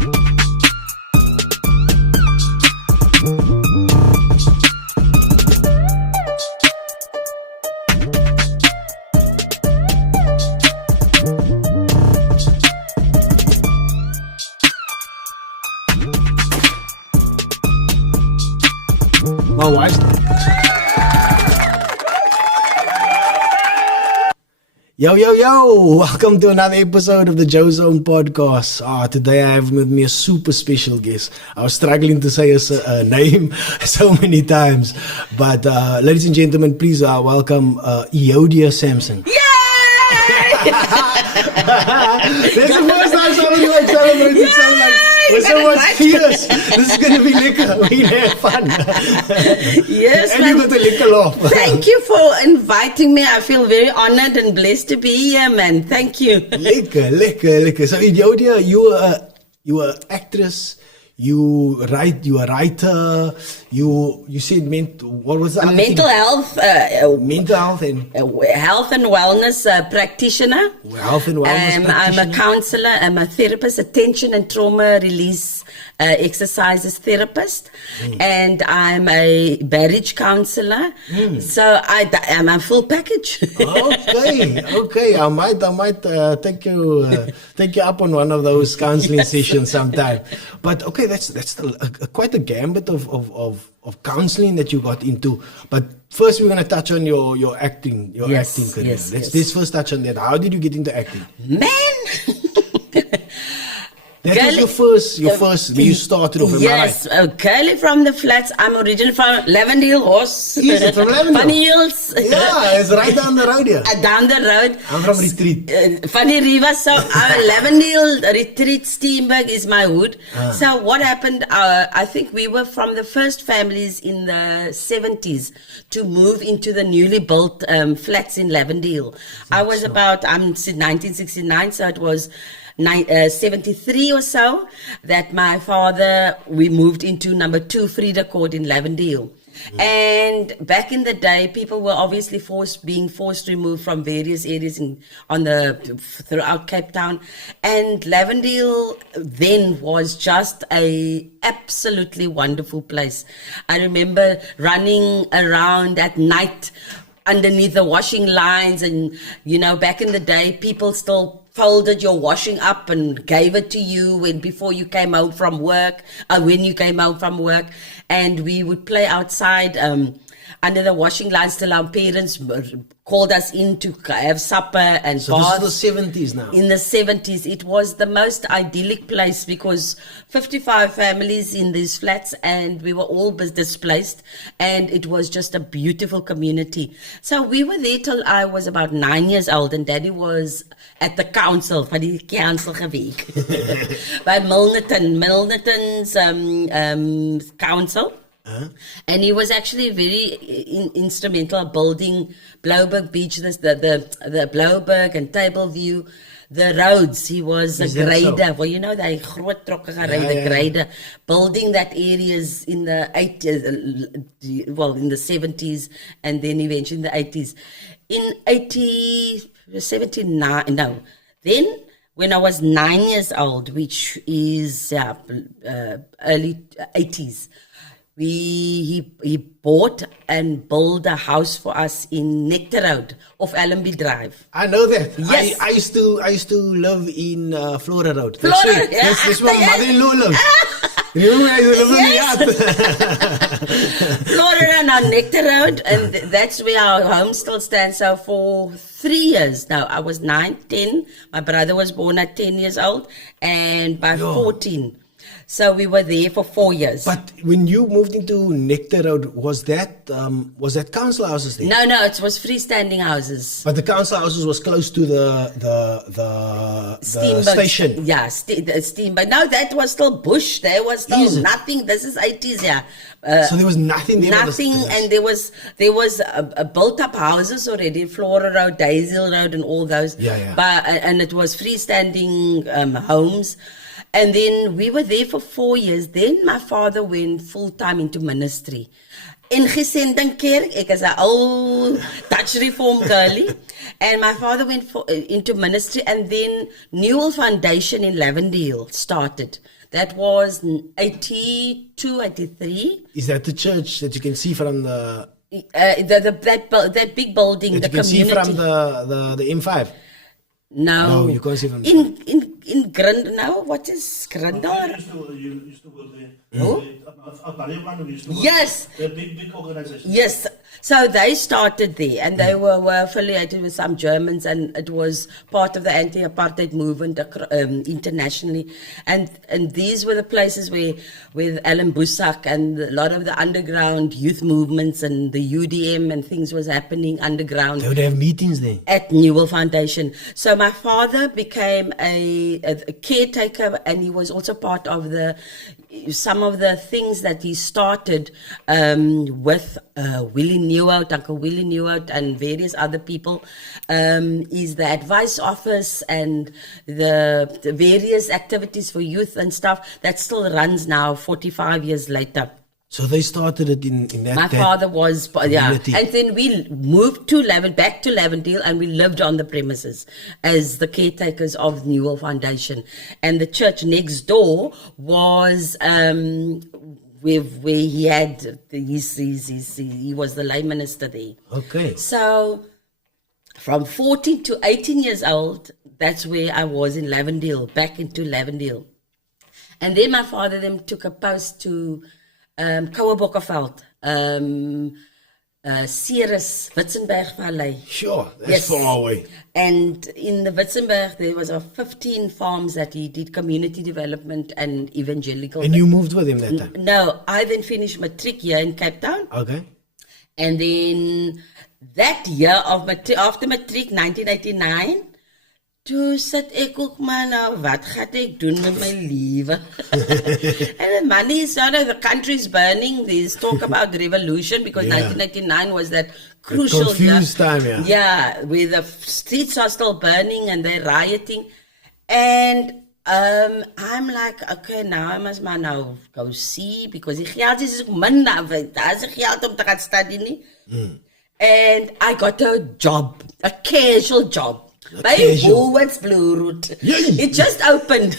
My wife. Yo, welcome to another episode of the joeZONE podcast. Today I have with me a super special guest. I was struggling to say his name so many times. But ladies and gentlemen, please welcome Euodia Samson. Yay! That's the first time somebody like celebrated so like with so much fierce. This is gonna be liquor. We're gonna have fun. Yes, and you got the liquor off. Thank you for inviting me. I feel very honored and blessed to be here, man. Thank you. Liquor. So Euodia, you were actress. You are a writer. You said what was the other mental thing? health. Mental health and health and wellness practitioner. Health and wellness practitioner. I'm a counselor. I'm a therapist, attention and trauma release exercises therapist, and I'm a marriage counselor. So I'm a full package. Okay. I might take you up on one of those counseling sessions sometime. But okay, that's quite a gambit of counseling that you got into. But first, we're going to touch on your acting career. Let's first touch on that. How did you get into acting? Man. That was your first, you started off, yes, girlie from the flats. I'm originally from Lavendale Horse. Is it from Lavendale? Funny Hills. Yeah, it's right down the road here. Down the road. I'm from Retreat. Funny River. So Lavendale Retreat, Steenberg is my hood. So what happened, I think we were from the first families in the 70s to move into the newly built flats in Lavendale. I'm 1969, so it was 73 or so that my father, we moved into number 2 Frieda Court in Lavendale. And back in the day, people were obviously being forced to move from various areas throughout Cape Town. And Lavendale then was just a absolutely wonderful place. I remember running around at night underneath the washing lines, and back in the day, people still folded your washing up and gave it to you before you came out from work, when you came out from work, and we would play outside under the washing lines till our parents called us in to have supper and so baths. This is the 70s now. In the 70s, it was the most idyllic place because 55 families in these flats, and we were all displaced, and it was just a beautiful community. So we were there till I was about 9 years old, and Daddy was at the council, van die council geweek, by Milnerton's council. And he was actually very instrumental building Blouberg Beach, the Blouberg and Tableview, the roads. He was a grader. So? Well, they groot trokke gereden, grader, building that areas in the 80s, in the 70s, and then eventually in the 80s. In 79, then when I was 9 years old, which is early 80s, he bought and built a house for us in Nectar Road off Allenby Drive. I know that. Yes. I used to live in Flora Road. Flora, That's where my mother-in-law lives. You remember I lived in the yard? Flora and on Nectar Road, and that's where our home still stands. So for 3 years now, I was 9, 10. My brother was born at 10 years old, and by 14. So we were there for 4 years. But when you moved into Nectar Road, was that council houses there? No, it was freestanding houses. But the council houses was close to the station. Yeah, the steamboat. No, that was still bush. There was still nothing. This is 80s, yeah. So there was nothing there. Nothing, and there was built up houses already, Flora Road, Daisy Road, and all those. Yeah. But and it was freestanding homes. And then we were there for 4 years. Then my father went full-time into ministry. In Gesending Kerk, ek is 'n ou Dutch Reform girlie. And my father went into ministry, and then Newell Foundation in Lavendale started. That was 82, 83. Is that the church that you can see from the? That big building, That the you can see community. from the M5. No, you can't see from in Grind. No, what is Grindel? You used to work there. Who? Yes. The big organization. Yes. So they started there, and they were affiliated with some Germans, and it was part of the anti-apartheid movement internationally. And these were the places where with Alan Busak and a lot of the underground youth movements and the UDM and things was happening underground. They would have meetings there. At Newell Foundation. So my father became a caretaker, and he was also part of some of the things that he started with Uncle Willie Nieuwoud and various other people, is the advice office and the various activities for youth and stuff that still runs now 45 years later. So they started it in that. My father was, community. and then we moved back to Lavendale, and we lived on the premises as the caretakers of Newell Foundation. And the church next door was where he had he was the lay minister there. Okay. So from 14 to 18 years old, that's where I was in Lavendale, back into Lavendale. And then my father then took a post to Kouwabokkerveld, Ceres, Witzenberg Valley. Sure, that's Yes. far away. And in the Witzenberg, there was 15 farms that he did community development and evangelical. And you moved with him that time? No, I then finished matric here in Cape Town. Okay. And then that year of after matric, 1989, toe sit ek ook maar nou, wat gaan ek doen met my lewe? And the money is the country's burning. There's talk about revolution because 1999 was that crucial confused time, yeah. Yeah, where the streets are still burning and they're rioting. And I'm like, okay, now I must now go see because die geld is ook min, daar's nie geld om te gaan study nie. And I got a job, a casual job. By Woolworths Blue Route. Yay. It just opened.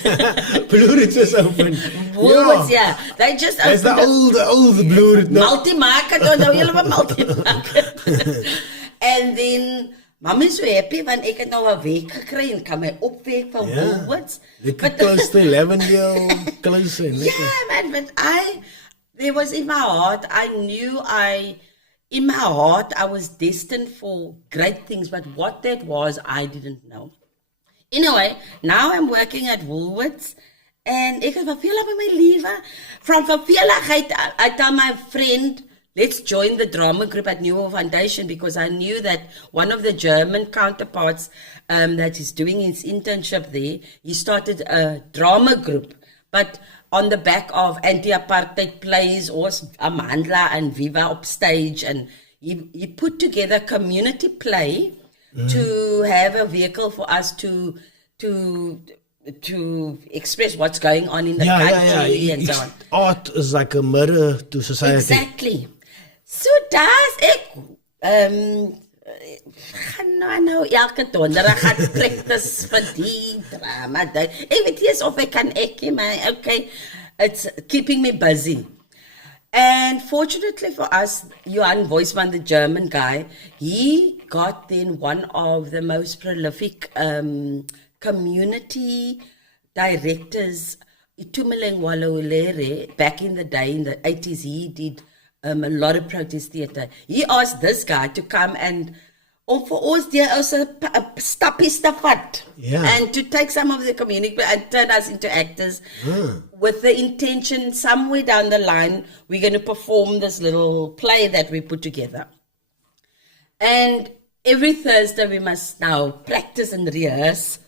Blue Route just opened. Woolworths, yeah. They just opened. That's the old Blue Route. No. Multi-market, nou helemaal multi-market. And then, mama is so happy, want ek het nou 'n week gekry en kan my opwek van Woolworths. Lekker close to Lavendale, close. Yeah, man, but there was in my heart, in my heart, I was destined for great things, but what that was, I didn't know. Anyway, now I'm working at Woolworths, and ek het vervelig met my lewe. From verveligheid, I tell my friend, let's join the drama group at Newell Foundation, because I knew that one of the German counterparts that is doing his internship there, he started a drama group, but on the back of anti-apartheid plays, or Amandla and Viva upstage, and he put together a community play to have a vehicle for us to express what's going on in the country and so on. Art is like a mirror to society. Exactly. So daar's ek gaan nou elke donderdag gaan practice vir die drama. Ek weet nie eens of ek kan maar okay, it's keeping me busy. And fortunately for us, Johan Voisman, the German guy, he got then one of the most prolific community directors, Itumeleng Walawelere, back in the day, in the 80s, he did a lot of protest theatre. He asked this guy to come and for ons a stappie stafat. Yeah. And to take some of the community and turn us into actors with the intention somewhere down the line we're going to perform this little play that we put together. And every Thursday we must now practice and rehearse.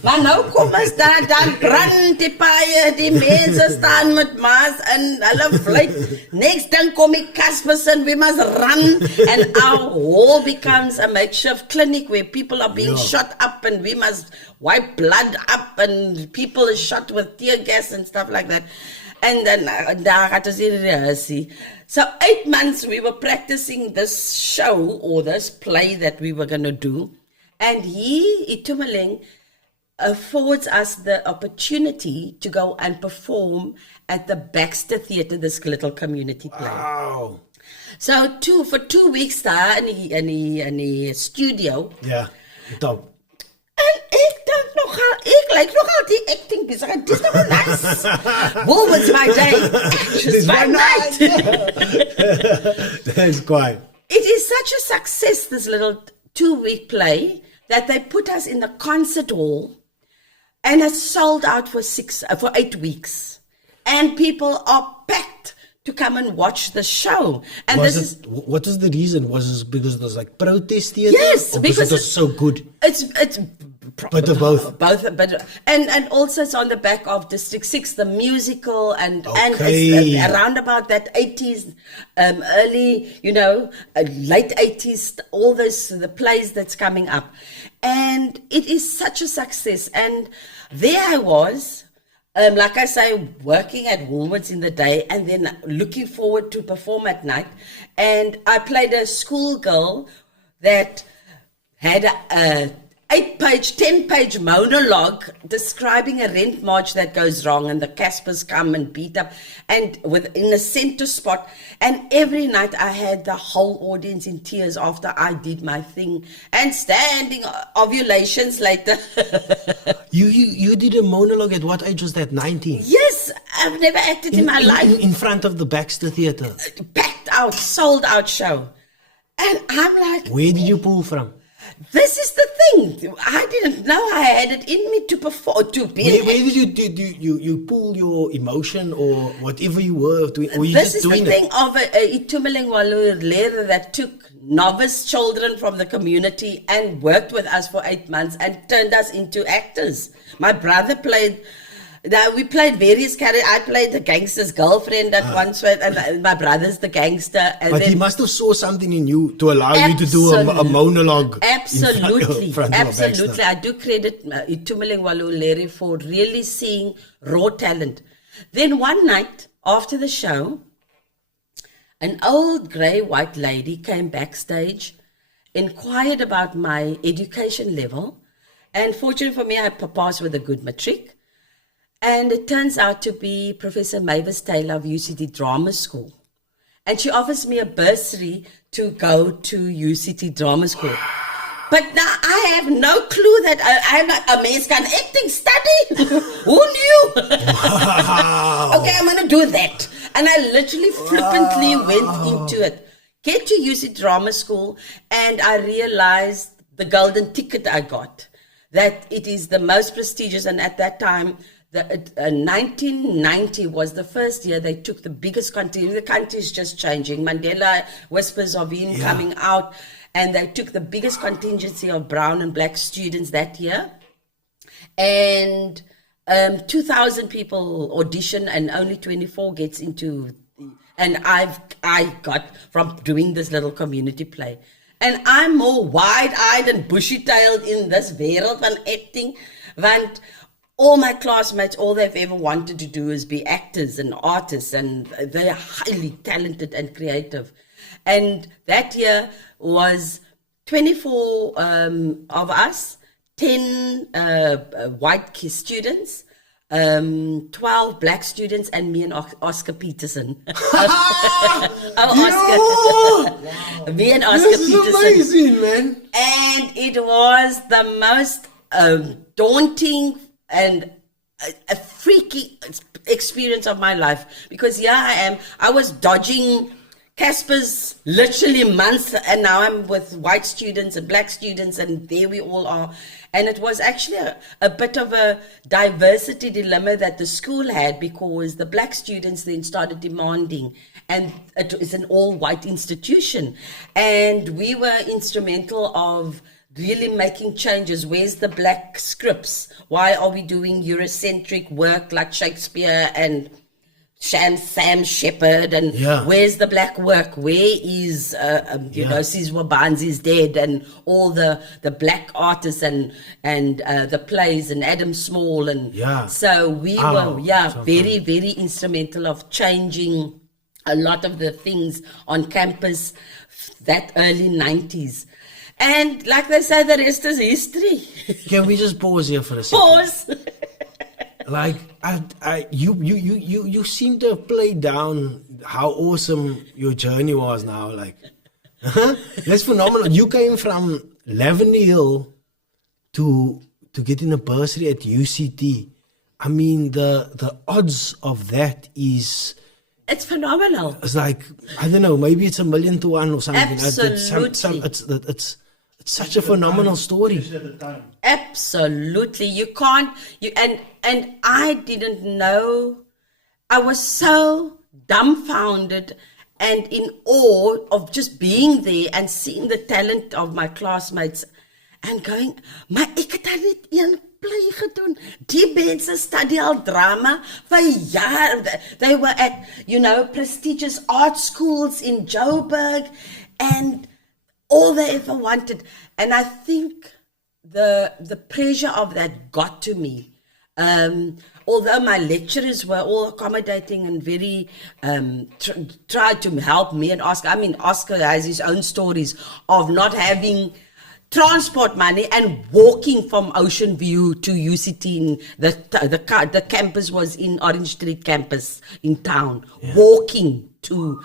Maar nou kom ons dan brand die paaie, die mense staan met maas en hulle vlieg. Next dan kom die Caspers and we must run, and our hall becomes a makeshift clinic where people are being shot up and we must wipe blood up and people are shot with tear gas and stuff like that. And then daar gaat ons hier rehearsie. So 8 months we were practicing this show or this play that we were going to do. And Itumeleng, affords us the opportunity to go and perform at the Baxter Theatre, this little community play. Wow. So for 2 weeks daar in die studio. Ja, top. En ek dink nogal, ek lyk nogal die acting besigheid. Dis nogal nice. Woolworth's my day. Actress my night. That's quite. It is such a success, this little 2-week play, that they put us in the concert hall, and it's sold out for 8 weeks. And people are packed to come and watch the show. And What was the reason? Was it because it was like protest theater? Yes, or because it was so good. It's Bit of both. But and also it's on the back of District 6, the musical, and it's around about that 80s, early, late 80s, all the plays that's coming up, and it is such a success. And there I was. Like I say, working at Woolworths in the day and then looking forward to perform at night. And I played a schoolgirl that had a 10-page monologue describing a rent march that goes wrong, and the Caspers come and beat up, and in the center spot. And every night I had the whole audience in tears after I did my thing, and standing ovulations later. You did a monologue at what age was that? 19? Yes, I've never acted in my life. In front of the Baxter Theatre. Packed out, sold out show. And I'm like, where did you pull from? This is the thing. I didn't know I had it in me to perform, to be. Where did you pull your emotion or whatever you were doing? Or you this just is doing the thing of a Itumeleng Walloon leader that took novice children from the community and worked with us for 8 months and turned us into actors. My brother played. We played various characters. I played the gangster's girlfriend at one point, and my brother's the gangster. And but then, he must have saw something in you to allow you to do a monologue. Absolutely, in front of absolutely. I do credit Itumeleng Walulere for really seeing raw talent. Then one night after the show, an old grey-white lady came backstage, inquired about my education level, and fortunately for me, I passed with a good matric. And it turns out to be Professor Mavis Taylor of UCT Drama School. And she offers me a bursary to go to UCT Drama School. But now I have no clue that I'm not a American acting study. Who knew? Wow. Okay, I'm going to do that. And I literally flippantly went into it. Get to UCT Drama School, and I realized the golden ticket I got, that it is the most prestigious. And at that time, 1990 was the first year they took the biggest contingent. The country is just changing. Mandela, whispers of him coming out, and they took the biggest contingency of brown and black students that year. And 2,000 people audition, and only 24 gets into. And I got from doing this little community play. And I'm more wide-eyed and bushy-tailed in this world van acting, want all my classmates, all they've ever wanted to do is be actors and artists, and they are highly talented and creative. And that year was 24 of us, 10 white students, 12 black students, and me and Oscar Peterson. Oscar. Me and Oscar This is Peterson. amazing, man. And it was the most daunting and a freaky experience of my life, because here I am. I was dodging Casper's literally months, and now I'm with white students and black students, and there we all are. And it was actually a bit of a diversity dilemma that the school had, because the black students then started demanding, and it is an all-white institution, and we were instrumental of really making changes. Where's the black scripts? Why are we doing Eurocentric work like Shakespeare and Sam Shepard? And where's the black work? Where is, Sizwa Barnes is dead, and all the black artists and the plays, and Adam Small. And so we were, very, very instrumental of changing a lot of the things on campus that early 90s. And like they say, the rest is history. Can we just pause here for a second? Pause. Like, you seem to have played down how awesome your journey was now. Like, that's phenomenal. You came from Lavender Hill to getting a bursary at UCT. I mean, the odds of that is... It's phenomenal. It's like, I don't know, maybe it's 1,000,000 to 1 or something. Absolutely. It's such a phenomenal story. Especially at the time. Absolutely. You can't, and I didn't know. I was so dumbfounded and in awe of just being there and seeing the talent of my classmates and going, maar ek het daar net een play gedoen. Die mense study al drama vir jare. They were at, prestigious art schools in Joburg and all they ever wanted. And I think the pressure of that got to me. Although my lecturers were all accommodating and very tried to help me and Oscar. I mean, Oscar has his own stories of not having transport money and walking from Ocean View to UCT. The campus was in Orange Street campus in town. Yeah. Walking to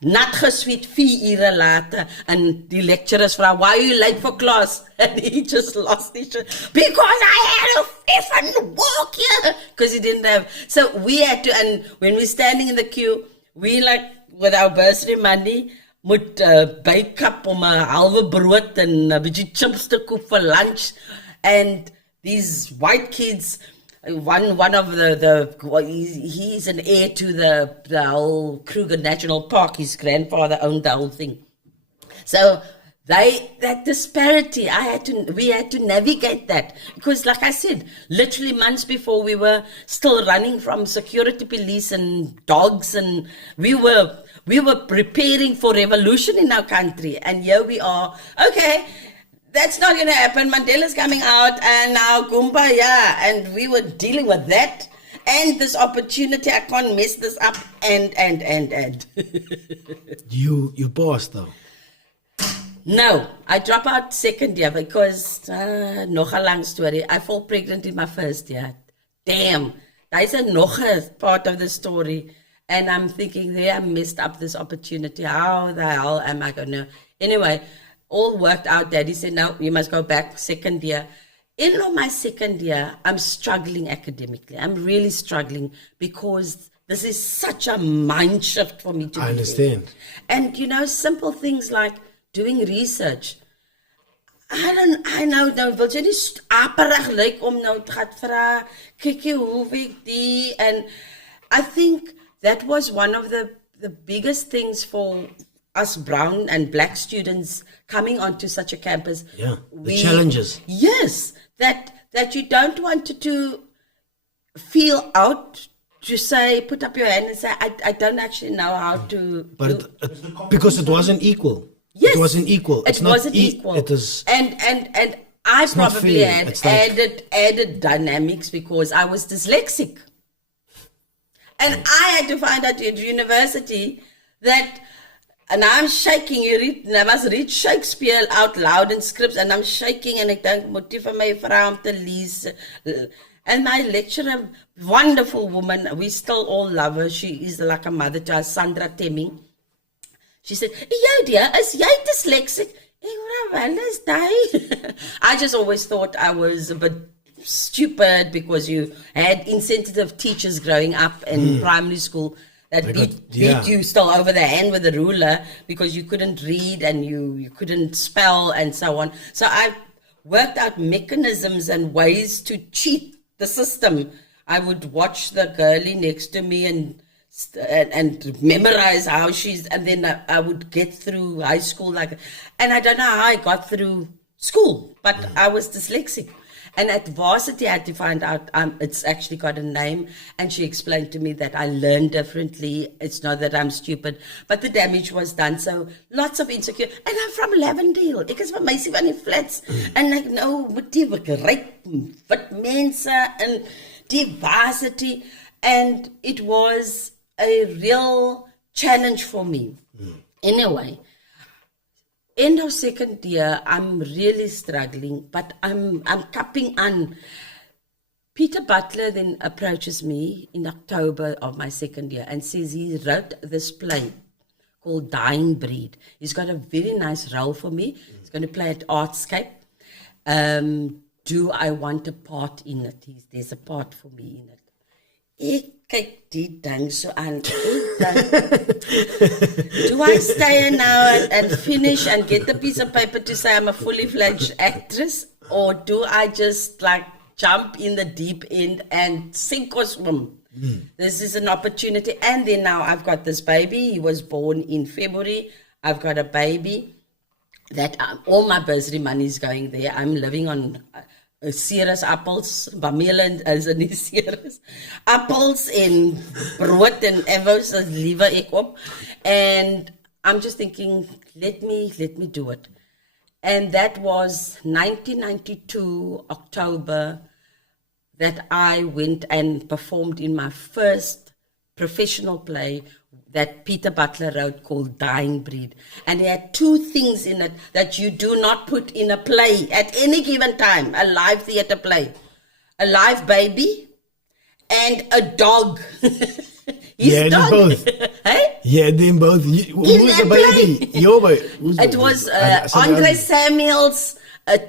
nat gesweet 4 ure later and the lecturers vra, why are you late for class? And he just lost his shit. Because I had to effing walk here. Because he didn't have, so we had to, and when we're standing in the queue, we like, with our bursary money, moet bykap om 'n halwe brood en 'n bietjie chips te koop vir lunch. And these white kids, one of he's an heir to the whole Kruger National Park. His grandfather owned the whole thing. So that disparity, we had to navigate that. Because like I said, literally months before we were still running from security police and dogs, and we were preparing for revolution in our country. And here we are. Okay, that's not going to happen. Mandela's coming out and now Goomba, yeah. And we were dealing with that. And this opportunity, I can't mess this up. And. You paused though. No, I drop out second year because, nog a long story. I fall pregnant in my first year. Damn, that's nog a part of the story. And I'm thinking, I messed up this opportunity. How the hell am I going to? Anyway, all worked out. Daddy said, no, you must go back second year. In my second year, I'm struggling academically. I'm really struggling because this is such a mind shift for me to do. I understand. And, simple things like doing research. I know, wil jy nie aperig lyk om nou te gaan vra, kykie hoe ek die, and I think that was one of the biggest things for us brown and black students coming onto such a campus. Yeah, the challenges. Yes, that you don't want to feel out, to say, put up your hand and say, I don't actually know how to. But because it wasn't equal. Yes, it wasn't equal. It wasn't equal. It is, and I probably had added dynamics because I was dyslexic. And I had to find out at university that, and I'm shaking, I must read Shakespeare out loud in scripts, and I'm shaking, and I think, moet jy vir my vra om te lees. And my lecturer, wonderful woman, we still all love her. She is like a mother to us, Sandra Temming. She said, Euodia, is jy dyslexic? I just always thought I was a bit stupid because you had insensitive teachers growing up in primary school that beat you still over the hand with a ruler because you couldn't read and you couldn't spell and so on. So I worked out mechanisms and ways to cheat the system. I would watch the girlie next to me and memorize how and then I would get through high school and I don't know how I got through school, but I was dyslexic. And at varsity I had to find out it's actually got a name, and she explained to me that I learn differently. It's not that I'm stupid, but the damage was done. So lots of insecurity. And I'm from Lavendale. Ek is van meisie van die flats. And moet die ryk wit mense and diversity. And it was a real challenge for me. Anyway, End of second year, I'm really struggling, but I'm cupping on. Peter Butler then approaches me in October of my second year and says he wrote this play called Dying Breed. He's got a very nice role for me. He's going to play at Artscape. Do I want a part in it? There's a part for me in it. Ek kyk die ding so aan. Do I stay now and finish and get the piece of paper to say I'm a fully fledged actress? Or do I just like jump in the deep end and sink or swim? This is an opportunity. And then now I've got this baby. He was born in February. I've got a baby that all my bursary money is going there. I'm living on Ceres apples, Bamela as in Ceres apples and brood and evers as liever ek op. And I'm just thinking, let me do it. And that was 1992 October that I went and performed in my first professional play that Peter Butler wrote called Dying Breed. And it had two things in it that you do not put in a play at any given time, a live theatre play. A live baby and a dog. His dog. Them both. Hey? Yeah, them both. Who's the baby? Your baby. It was Andre Samuel's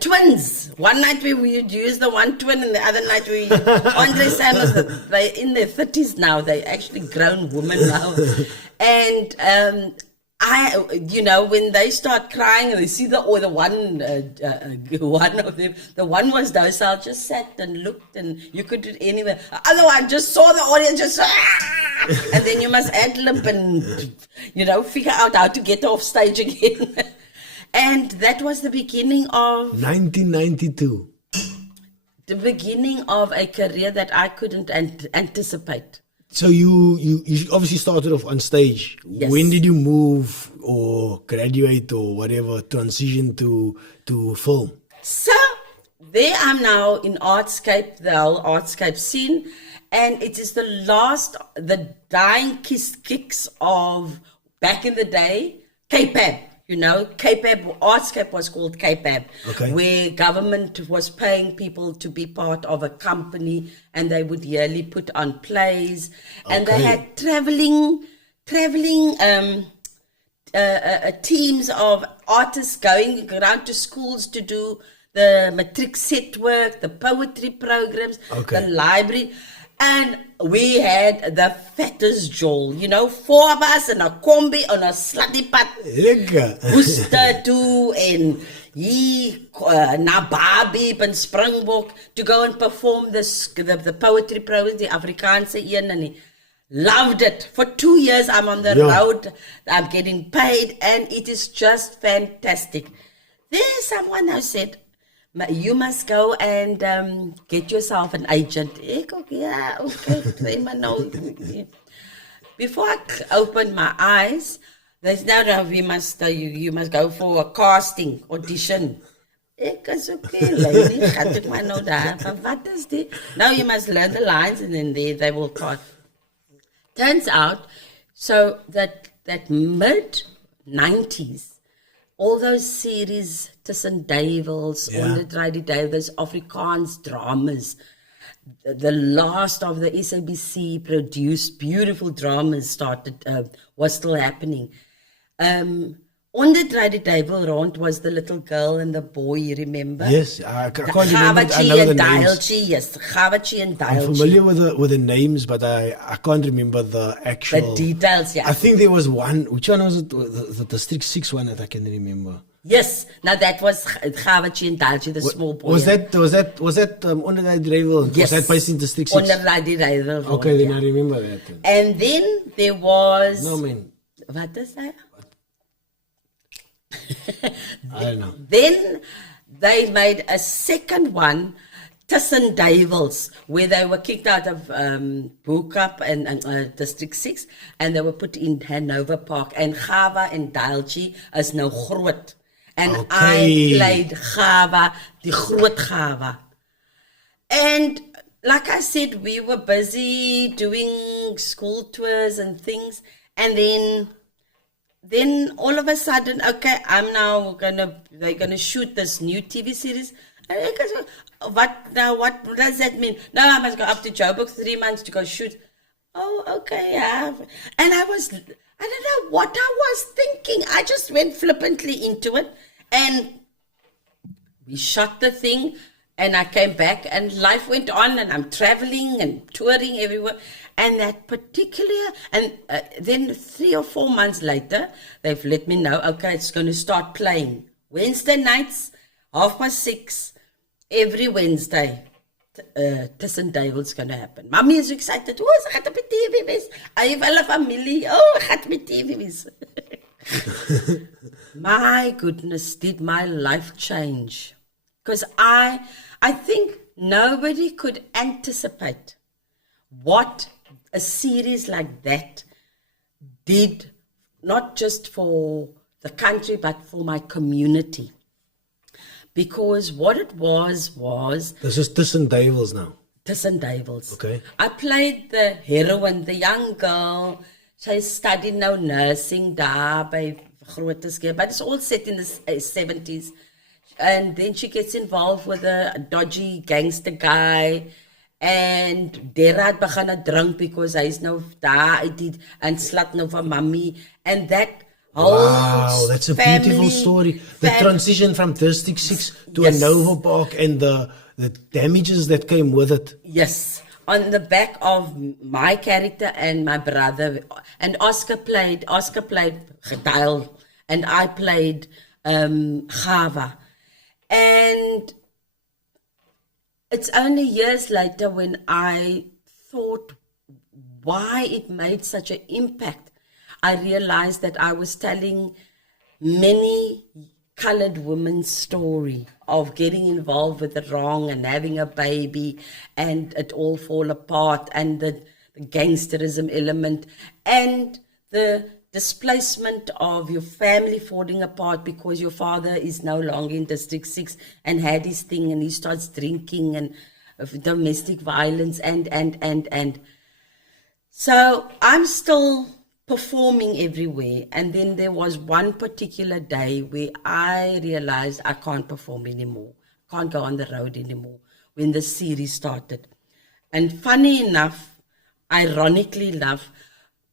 twins. One night we would use the one twin, and the other night we Andre Samuel's. They're in their 30s now. They're actually grown women now, and when they start crying, they see the one of them. The one was docile, just sat and looked, and you could do it anywhere. The other one just saw the audience, just and then you must ad-lib and figure out how to get off stage again. And that was the beginning of 1992. The beginning of a career that I couldn't anticipate. So you obviously started off on stage. Yes. When did you move or graduate or whatever, transition to film? So there I'm now in Artscape, the whole Artscape scene, and it is the dying kicks of back in the day, KPAB. KPAB, Artscape was called KPAB, okay, where government was paying people to be part of a company, and they would yearly put on plays, and they had traveling teams of artists going around to schools to do the matric set work, the poetry programs, the library. And we had the fattest jol, 4 of us in a combi on a slutty pad. Worcester too, and Nababi and Springbok to go and perform the poetry program, the Afrikaanse een, and he loved it. For 2 years I'm on the road, I'm getting paid, and it is just fantastic. There's someone now said, you must go and get yourself an agent. Okay. Before I opened my eyes, there's now you must go for a casting audition. It's okay, lady. What is this? Now you must learn the lines, and then they will cast. Turns out, so that mid 90s. All those series, Tussen Duivels, those Afrikaans dramas, the last of the SABC produced beautiful dramas was still happening. Onder die duivel rond was the little girl and the boy, you remember? Yes, I can't remember. I know the names. Yes, Gavachi and Dialchi. I'm familiar with the names, but I can't remember the actual... The details, yeah. I think there was one, which one was it? The District 6 one that I can remember. Yes, now that was Gavachi and Dialchi, the small boy. Was that Onder die duivel? Yes. Was that based in District 6? Onder die duivel. Okay, then I remember that. And then there was... No, man. What is that? I don't know. Then they made a second one, Tussen Duivels, where they were kicked out of Boekamp and District 6, and they were put in Hanover Park. And Gava and Dialchi is nou groot. And I played Gava, die groot Gava. And like I said, we were busy doing school tours and things, and then then all of a sudden, okay, they're gonna shoot this new TV series. And I go, what now? What does that mean? Now I must go up to Joburg 3 months to go shoot. Oh, okay, yeah. And I don't know what I was thinking. I just went flippantly into it, and we shot the thing, and I came back, and life went on, and I'm traveling and touring everywhere. And that particular, and then 3 or 4 months later, they've let me know, okay, it's going to start playing Wednesday nights, 6:30, every Wednesday. Tussen Duivel's going to happen. Mommy is excited. Oh, ze gaat op die TV wees. I have a family. Oh, gaat op die TV wees. My goodness, did my life change? Because I think nobody could anticipate what a series like that did, not just for the country, but for my community. Because what it was... This is Tussen Duivels now. Tussen Duivels. Okay. I played the heroine, the young girl. She studied now nursing daar by Grooteske, but it's all set in the 70s. And then she gets involved with a dodgy gangster guy. And Dera het begin drink because hy's nou daar uit die en slat nou van mommy. And that wow, that's a beautiful story. The transition from District 6 to a Nova Park and the damages that came with it. Yes, on the back of my character and my brother. And Oscar played Geduil, and I played Gava. And it's only years later when I thought why it made such an impact. I realized that I was telling many colored women's story of getting involved with the wrong and having a baby and it all fall apart, and the gangsterism element and the displacement of your family falling apart because your father is no longer in District 6 and had his thing, and he starts drinking and domestic violence and. So I'm still performing everywhere, and then there was one particular day where I realized I can't perform anymore, can't go on the road anymore, when the series started. And funny enough, ironically enough,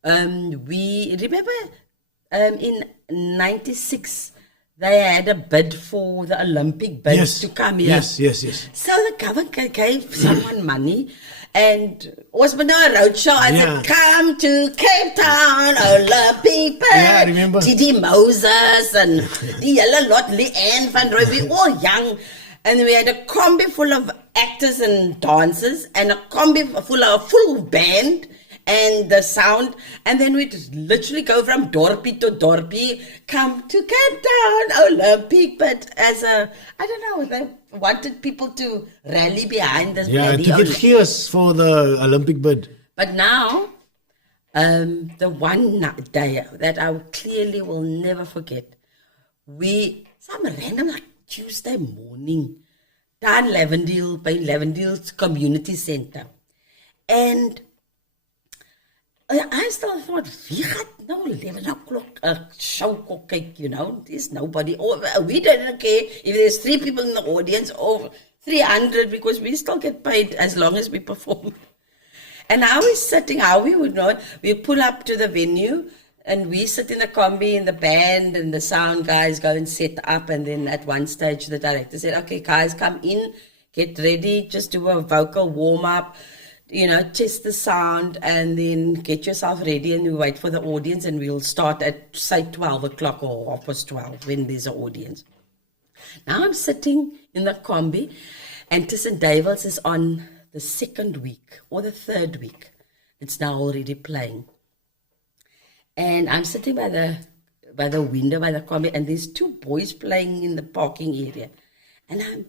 we remember in 96 they had a bid for the Olympic bid to come here. Yes. So the government gave someone money, and was but no roadshow. I said, come to Cape Town, Olympic bid. Yeah, I remember. Didi Moses and the yellow lot, Leanne van Roy, we all young. And we had a combi full of actors and dancers, and a combi full of full band and the sound. And then we'd literally go from dorpie to dorpie, come to Cape Town, Olympic. But as a, I don't know, they wanted people to rally behind this. Yeah, to get hears for the Olympic bid. But now, the one day that I clearly will never forget, some random like Tuesday morning, down Lavendale, by Lavendale's community center. And I still thought, wie gaat nou 11 o'clock a show kyk, you know, there's nobody. Or we don't care if there's 3 people in the audience or 300, because we still get paid as long as we perform. And I was sitting, how we would know, we pull up to the venue, and we sit in the combi, and the band and the sound guys go and set up. And then at one stage, the director said, okay, guys, come in, get ready, just do a vocal warm-up, you know, test the sound, and then get yourself ready, and we wait for the audience, and we'll start at, say, 12 o'clock or 12:30 when there's an audience. Now I'm sitting in the combi, and Tussen Duivels is on the 2nd week or the 3rd week. It's now already playing. And I'm sitting by the window, by the combi, and there's 2 boys playing in the parking area. And I'm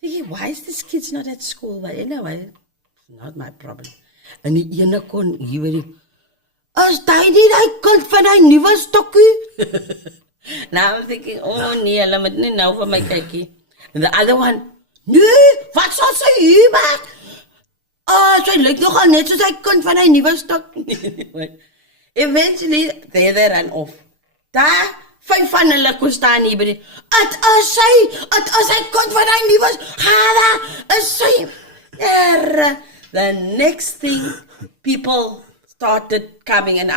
thinking, why is this kid's not at school? But anyway, it's not my problem. En die ene kon hier weer, is die nie die kind van die nuwe stokkie? Now I'm thinking, oh nee, hulle moet nie nou vir my kykie. And the other one, nee, wat sal sy hier maak? Sy lyk nogal net soos die kind van die nuwe stokkie. Eventually, they ran off. Daar 5 van hulle kon staan hier by die, het is hy kon van hy nie was, Gada, is sy. The next thing, people started coming and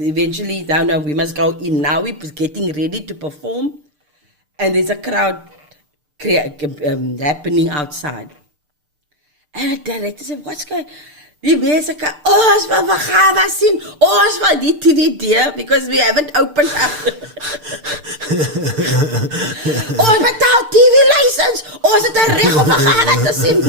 eventually, no, we must go in. Now we're getting ready to perform and there's a crowd happening outside. And the director said, what's going on? Die mense kan, ons wil Gada sien, ons wil die DVD, because we haven't opened up. Ons betaal TV license, ons het 'n reg om Gada te sien.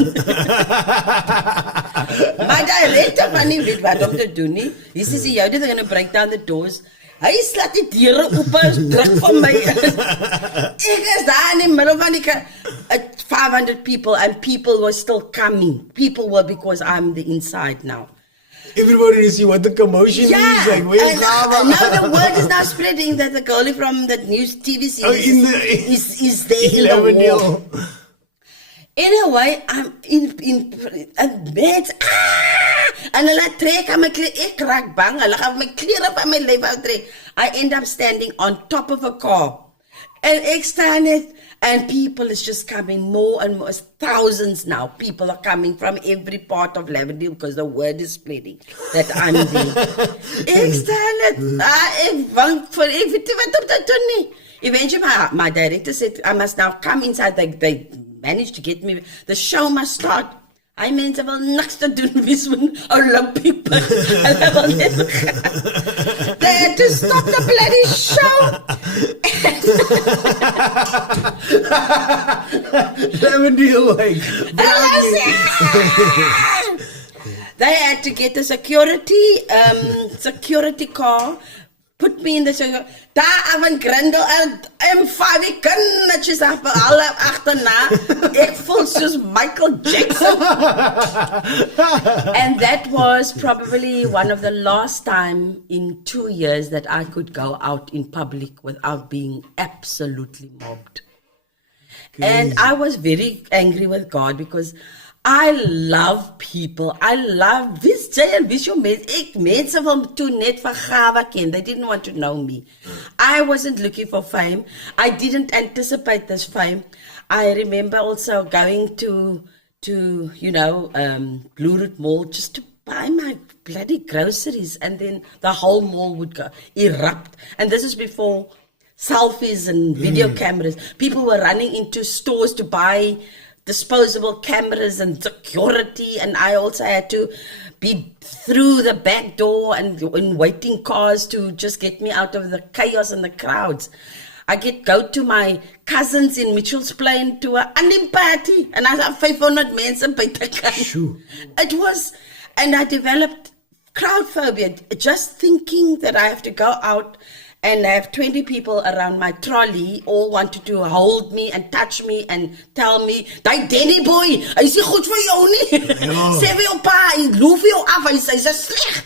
My director van nie weet wat om te doen nie. He says, they're going to break down the doors. Hy slaat die deure open, druk vir my. Ek is daar in die middel van die 500 people and people were still coming. People were, because I'm the inside now. Everybody to see what the commotion is. Like, where's Gada? Now the word is now spreading that the girlie from the news TV series is there in the wall. Anyway, I'm in bed. En hulle trek aan my klere, ek raak bang, hulle gaan my klere van my lyf uittrek. I end up standing on top of a car. And ek staan net, and people is just coming more and more, thousands now. People are coming from every part of Lavendale because the word is spreading that I'm there. Ek staan net, ek bang vir ek weet nie wat om te doen nie. Eventually my director said, I must now come inside. They managed to get me, the show must start. Hy mense wil niks te doen wees met Olympic put. Hulle wil net they had to stop the bloody show. Lavendale, like, they had to get a security car, put me in the security. Daar af en grindel M5 kindertjies af alle agterna. Ek voel soos Michael Jackson. And that was probably one of the last time in 2 years that I could go out in public without being absolutely mobbed. And I was very angry with God because I love people. I love this and visual mense. Ek mense wil toe net vir gawe ken. They didn't want to know me. I wasn't looking for fame. I didn't anticipate this fame. I remember also going to Blue Route Mall just to buy my bloody groceries, and then the whole mall would go erupt. And this is before selfies and video cameras. People were running into stores to buy disposable cameras and security, and I also had to be through the back door and in waiting cars to just get me out of the chaos and the crowds. I go to my cousins in Mitchell's Plain to a anime party, and I have 500 mense buitekant. It was, and I developed crowd phobia, just thinking that I have to go out and I have 20 people around my trolley, all wanted to hold me and touch me and tell me, "Die Danny boy, hy is nie goed vir jou nie. Sê vir jou pa, hy loof jou af, hy's sleg."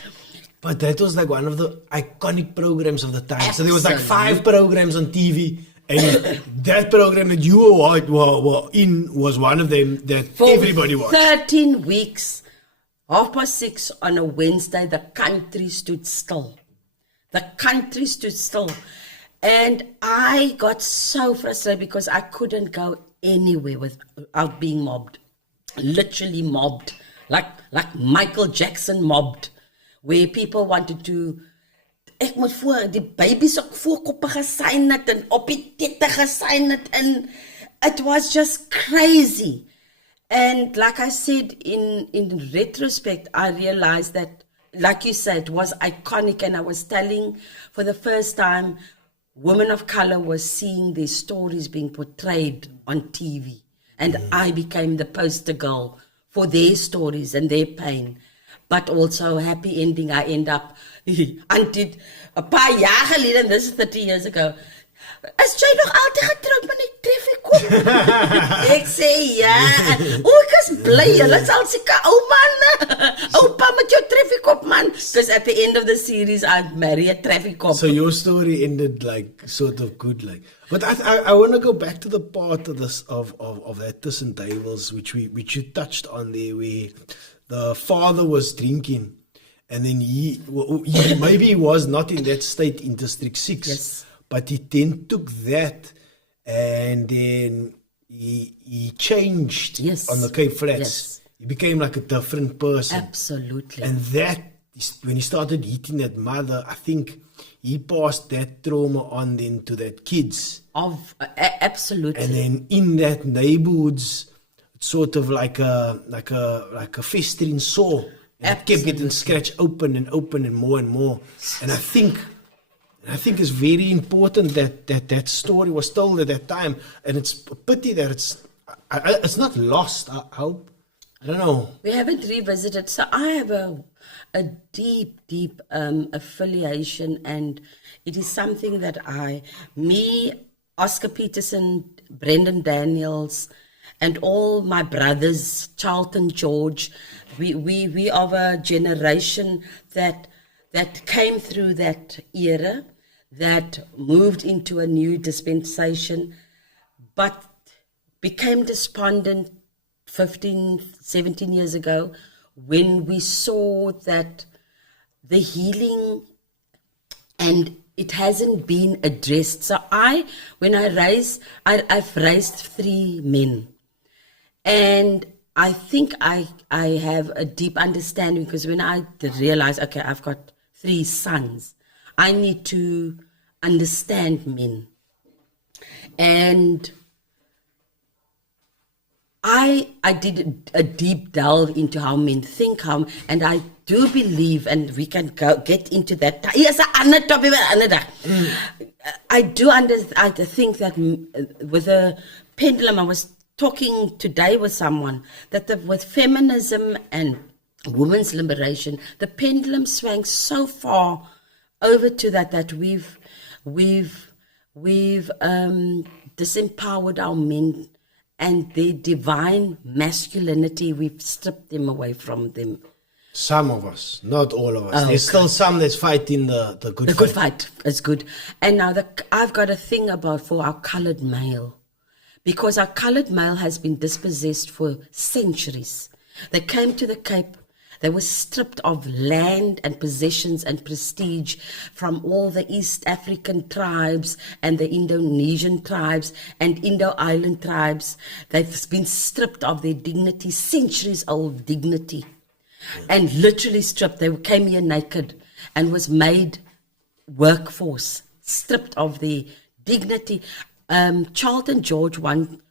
But that was like one of the iconic programs of the time. So there was like 5 programs on TV, and that program that you were in was one of them that For everybody watched. 13 weeks, 6:30 on a Wednesday, the country stood still. The country stood still. And I got so frustrated because I couldn't go anywhere without being mobbed. Literally mobbed. Like Michael Jackson mobbed. Where people wanted to... Ek moet voor die babies ook voorkoppe gesign het en op die tette gesign het, and it was just crazy. And like I said, in retrospect, I realized that, like you said, it was iconic, and I was telling for the first time, women of color was seeing their stories being portrayed on TV. And I became the poster girl for their stories and their pain. But also happy ending, I end up, until a paar jaar geleden, and this is 30 years ago, is jy nog altyd getrouwd met die treffiekop? Ek sê ja, ek is bly, julle sal seker ou man, oupa met jou treffiekop man, because at the end of the series, I'd marry a treffiekop. So your story ended like sort of good, like. But I want to go back to the part of this of that Tussen Tables, which you touched on there, where the father was drinking, and then he maybe he was not in that state in District 6. Yes. But he then took that and then he changed Yes. on the Cape Flats. Yes. He became like a different person. Absolutely. And that, when he started hitting that mother, I think he passed that trauma on then to that kids. Absolutely. And then in that neighborhoods, it's sort of like a festering sore. And it kept getting scratched open and more and more. And I think it's very important that story was told at that time. And it's a pity that it's not lost, I hope. I don't know. We haven't revisited. So I have a deep affiliation, and it is something that me, Oscar Peterson, Brendan Daniels, and all my brothers, Charlton George, we are a generation that came through that era, that moved into a new dispensation, but became despondent 15, 17 years ago when we saw that the healing and it hasn't been addressed. So I've raised 3 men, and I think I have a deep understanding, because when I realized, okay, I've got 3 sons, I need to understand men. And I did a deep delve into how men think, and I do believe, and we can get into that. Yes, another topic, another. I think that with a pendulum, I was talking today with someone that with feminism and women's liberation, the pendulum swung so far over to that we've disempowered our men. And their divine masculinity, we've stripped them away from them. Some of us, not all of us. Oh, There's still some that's fighting the good fight. The good fight is good. And now I've got a thing for our colored male. Because our colored male has been dispossessed for centuries. They came to the Cape. They were stripped of land and possessions and prestige from all the East African tribes and the Indonesian tribes and Indo-Island tribes. They've been stripped of their dignity, centuries-old dignity, and literally stripped. They came here naked and was made workforce, stripped of their dignity. Charlton George,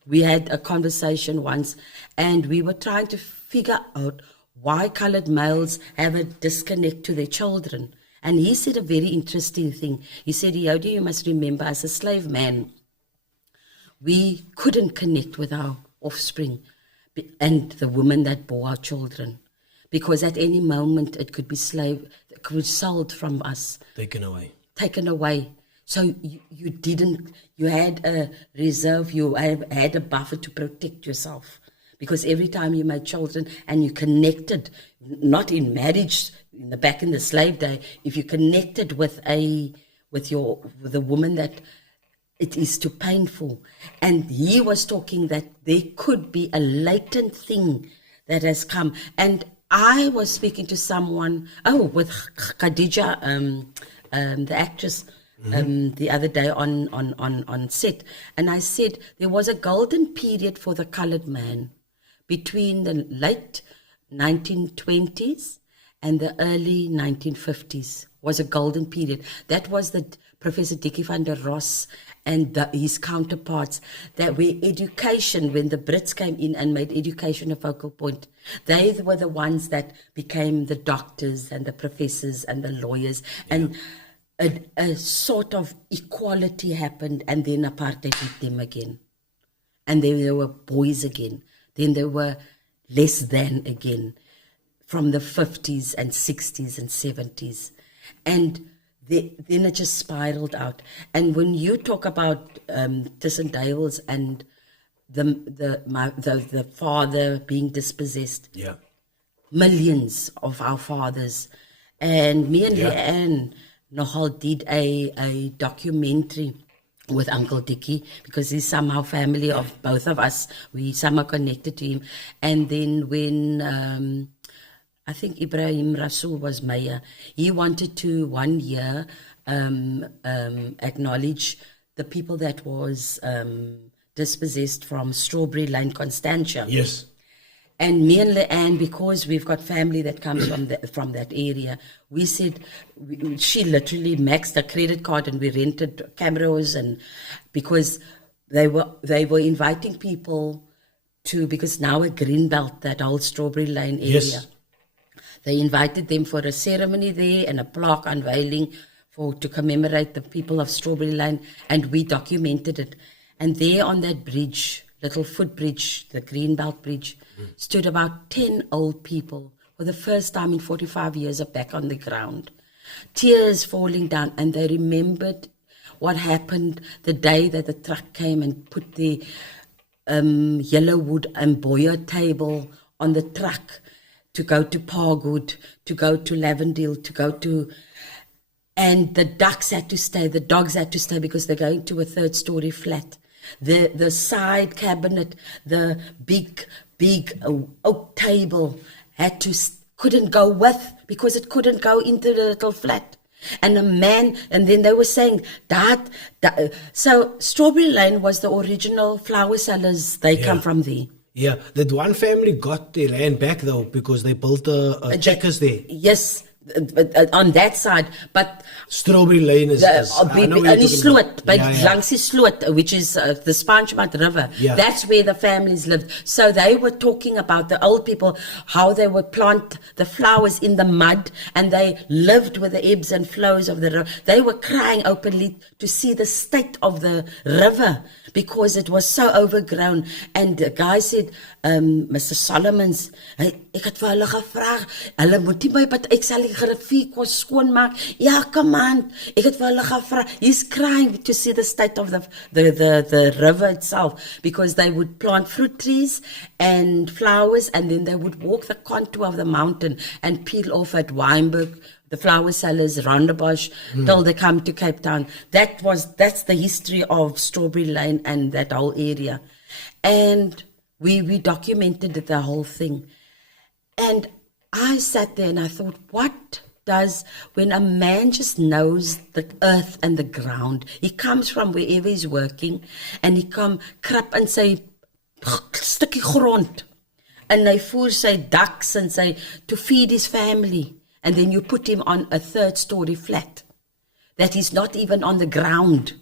we had a conversation once, and we were trying to figure out why colored males have a disconnect to their children. And he said a very interesting thing. He said, Euodia, you must remember, as a slave man, we couldn't connect with our offspring and the women that bore our children, because at any moment it could be sold from us. Taken away. So you had a reserve, you had a buffer to protect yourself. Because every time you made children and you connected, not in marriage, back in the slave day, if you connected with the woman, that it is too painful. And he was talking that there could be a latent thing that has come. And I was speaking to someone, with Khadija, the actress, the other day on set. And I said there was a golden period for the colored man between the late 1920s and the early 1950s was a golden period. That was the Professor Dickie van der Ross and his counterparts, that where education, when the Brits came in and made education a focal point, they were the ones that became the doctors and the professors and the lawyers. And a sort of equality happened, and then apartheid hit them again. And then there were boys again. Then there were less than again from the 50s and 60s and 70s. And then it just spiraled out. And when you talk about Tussendales and the father being dispossessed, millions of our fathers, and me and Leanne nogal did a documentary with Uncle Dickie, because he's somehow family of both of us. We somehow connected to him. And then when I think Ibrahim Rasool was mayor. He wanted to 1 year acknowledge the people that was dispossessed from Strawberry Lane, Constantia. Yes. And me and Leanne, because we've got family that comes from that area, we said, she literally maxed a credit card and we rented cameras, and because they were inviting people to, because now a Greenbelt, that whole Strawberry Lane area. Yes. They invited them for a ceremony there and a plaque unveiling to commemorate the people of Strawberry Lane, and we documented it. And there on that bridge, little footbridge, the Greenbelt Bridge, stood about 10 old people for the first time in 45 years are back on the ground. Tears falling down, and they remembered what happened the day that the truck came and put the Yellowwood and Boyer table on the truck to go to Parkwood, to go to Lavendale, to go to... And the ducks had to stay, the dogs had to stay because they're going to a 3rd-story flat. The side cabinet, the big oak table couldn't go with, because it couldn't go into the little flat. And a man, and then they were saying, Dad, so Strawberry Lane was the original flower sellers, they come from there. Yeah, that one family got their land back though, because they built a checkers there. Yes, on that side, but Strawberry Lane is I know what you're talking about. by langs die sloot, which is the Spanjmat River. Yeah. That's where the families lived. So they were talking about the old people, how they would plant the flowers in the mud, and they lived with the ebbs and flows of the river. They were crying openly to see the state of the river, because it was so overgrown. And the guy said, Mr. Solomons, ek het vir hulle gevra, hulle moet nie my, but ek sal die rivier kon skoonmaak. Ja, come on. Ek het vir hulle gevra. He's crying to see the state of the river itself, because they would plant fruit trees and flowers, and then they would walk the contour of the mountain and peel off at Wynberg, the flower sellers, Rondebosch, till they come to Cape Town. That's the history of Strawberry Lane and that whole area. And we documented the whole thing. And I sat there and I thought, what does, when a man just knows the earth and the ground, he comes from wherever he's working, and he come krap in sy stukkie grond, and hy voer sy ducks and sy, to feed his family. And then you put him on a 3rd-story flat that is not even on the ground,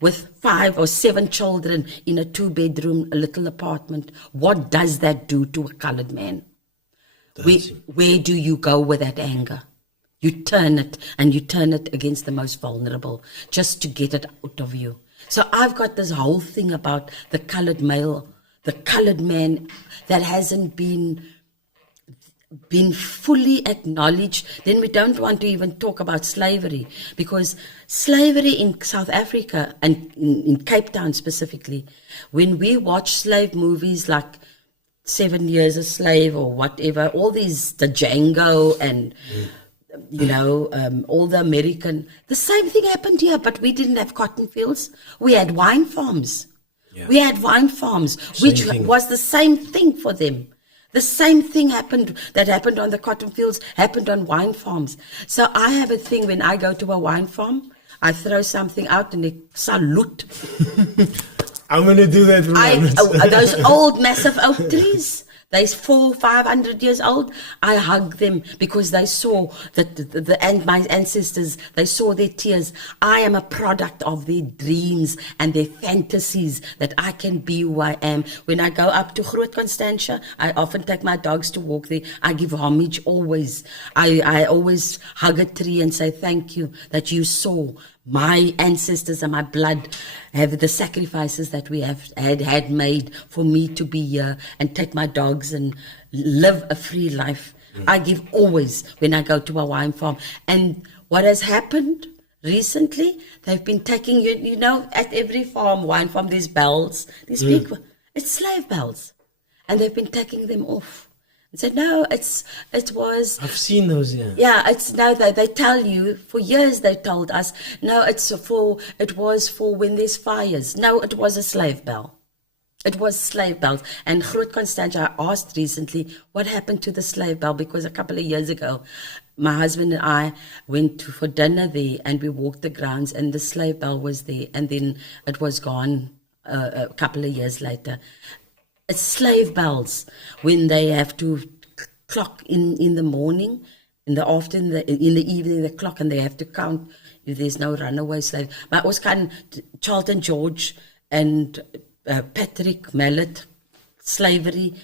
with 5 or 7 children in a 2-bedroom, a little apartment. What does that do to a colored man? Where do you go with that anger? You turn it, and you turn it against the most vulnerable, just to get it out of you. So I've got this whole thing about the colored male, the colored man that hasn't been fully acknowledged. Then we don't want to even talk about slavery, because slavery in South Africa and in Cape Town specifically, when we watch slave movies like 7 Years a Slave or whatever, all these, the Django and all the American, the same thing happened here, but we didn't have cotton fields. We had wine farms. Yeah. We had wine farms, which was the same thing for them. The same thing happened on the cotton fields, happened on wine farms. So I have a thing, when I go to a wine farm, I throw something out and they salute. I'm going to do that. Those old massive oak trees, they're 400-500 years old. I hug them because they saw that my ancestors, they saw their tears. I am a product of their dreams and their fantasies that I can be who I am. When I go up to Groot Constantia, I often take my dogs to walk there. I give homage always. I always hug a tree and say thank you that you saw my ancestors and my blood have the sacrifices that we had made for me to be here and take my dogs and live a free life. I give always when I go to a wine farm. And what has happened recently, they've been taking, at every wine farm, these bells, these big, it's slave bells. And they've been taking them off. And said, no, it was... I've seen those, yeah. Yeah, they tell you, for years they told us, no, it was for when there's fires. No, it was a slave bell. It was slave bells. And Groot Constantia, I asked recently, what happened to the slave bell? Because a couple of years ago, my husband and I went for dinner there and we walked the grounds and the slave bell was there. And then it was gone a couple of years later. It's slave bells when they have to clock in the morning, in the afternoon, in the evening, they clock and they have to count if there's no runaway slave. Maar ons kan Charlton George and Patrick Mallet, slavery,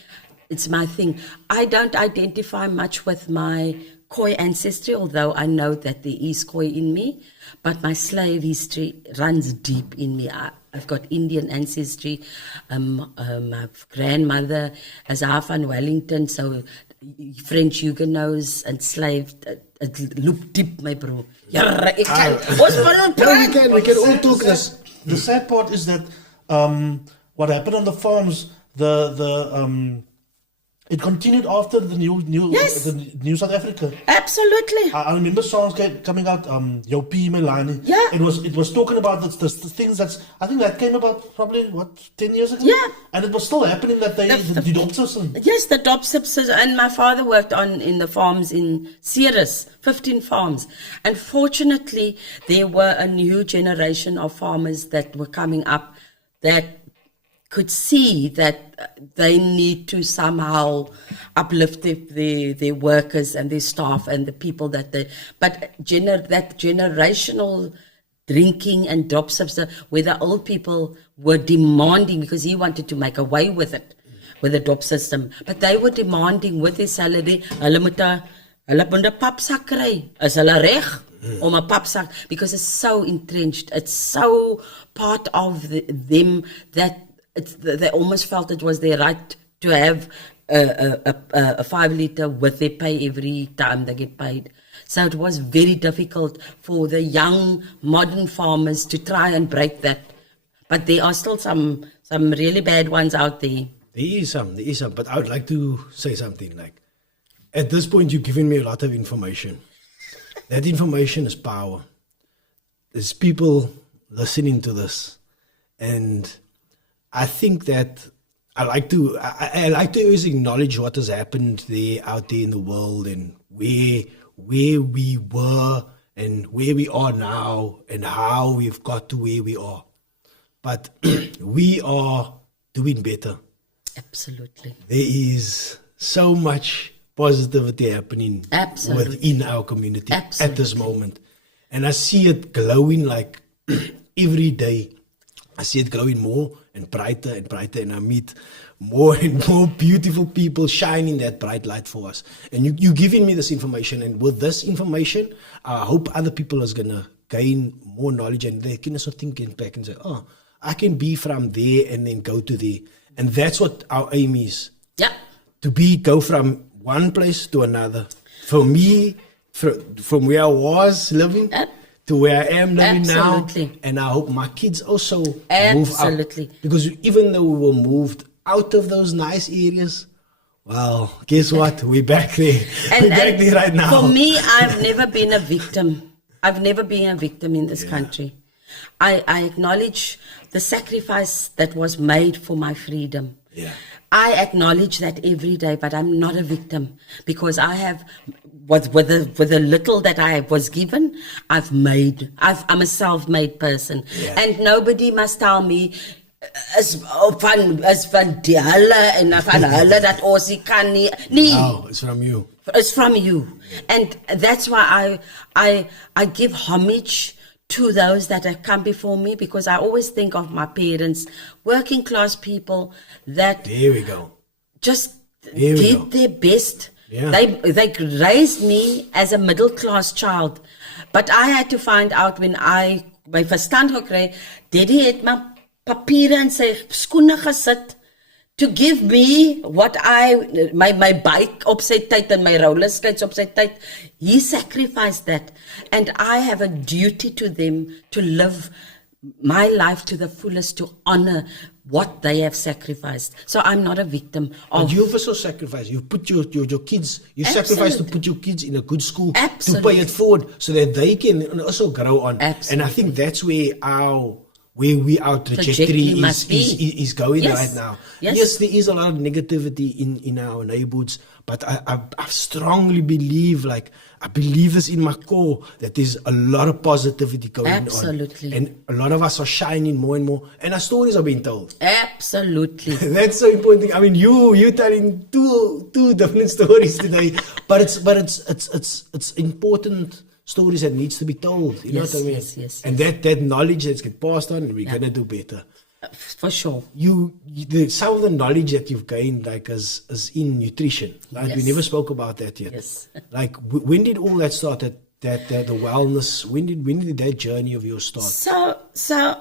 it's my thing. I don't identify much with my Khoi ancestry, although I know that there is Khoi in me, but my slave history runs deep in me. I've got Indian ancestry. My grandmother is half van Wellington, so French Huguenots enslaved. It loop deep, my bro. Ja, ek kan. We can all talk this. The sad part is that what happened on the farms, it continued after the Yes. the new South Africa. Absolutely. I remember songs coming out, Yopi Melani. Yeah. It was talking about the things I think that came about probably 10 years ago. Yeah. And it was still happening that the dop system. Yes, the dop system. And my father worked in the farms in Ceres, 15 farms. And fortunately, there were a new generation of farmers that were coming up that could see that they need to somehow uplift their workers and their staff and the people that they... But that generational drinking and drop substance, where the old people were demanding, because he wanted to make away with it, with the drop system, but they were demanding with his salary, hulle moet 'n papsak kry, is hulle reg om 'n papsak, because it's so entrenched, it's so part of them that they almost felt it was their right to have a 5 litre with their pay every time they get paid. So it was very difficult for the young modern farmers to try and break that. But there are still some really bad ones out there. There is some, but I would like to say something like, at this point you've given me a lot of information. That information is power. There's people listening to this, and I think that I like to always acknowledge what has happened there out there in the world, and where we were and where we are now and how we've got to where we are. But we are doing better. Absolutely. There is so much positivity happening within our community at this moment. And I see it glowing like every day. I see it glowing more and brighter, and I meet more and more beautiful people shining that bright light for us. And you giving me this information, and with this information, I hope other people is going to gain more knowledge, and they can also think back and say, oh, I can be from there and then go to there. And that's what our aim is. Yeah. To go from one place to another. For me, from where I was living to where I am living now. And I hope my kids also move up. Because even though we were moved out of those nice areas, well, guess what? We're back there. We're back there right now. For me, I've never been a victim. I've never been a victim in this country. I acknowledge the sacrifice that was made for my freedom. Yeah. I acknowledge that every day, but I'm not a victim, because I have, with the little that I was given, I'm a self-made person. Yeah. And nobody must tell me, is van die hulle en van hulle dat ons nie kan nie. Nee. No, it's from you. It's from you. And that's why I give homage to those that have come before me, because I always think of my parents, working class people that there we go. Just did their best. Yeah. They raised me as a middle class child, but I had to find out when I my verstand gekry, Daddy het my papiere in sy skoene gesit to give me what my bike op sy tyd and my roller skates op sy tyd. He sacrificed that, and I have a duty to them to live my life to the fullest, to honor what they have sacrificed. So I'm not a victim of... But you've also sacrificed. You put your kids, you sacrificed to put your kids in a good school, to pay it forward so that they can also grow on. Absolutely. And I think that's where where our trajectory must be. is going Yes. right now. Yes. Yes, there is a lot of negativity in our neighborhoods, but I strongly believe, I believe this in my core, that there's a lot of positivity going Absolutely. on. And a lot of us are shining more and more, and our stories are being told. Absolutely. That's so important. I mean, you telling two different stories today, but it's important stories that needs to be told. You know Yes, what I mean? yes. And that knowledge that's get passed on, we're gonna do better. For sure. Some of the knowledge that you've gained, is in nutrition. Like, we Yes. never spoke about that yet. Yes. Like, when did all that start? That the wellness. When did that journey of yours start? So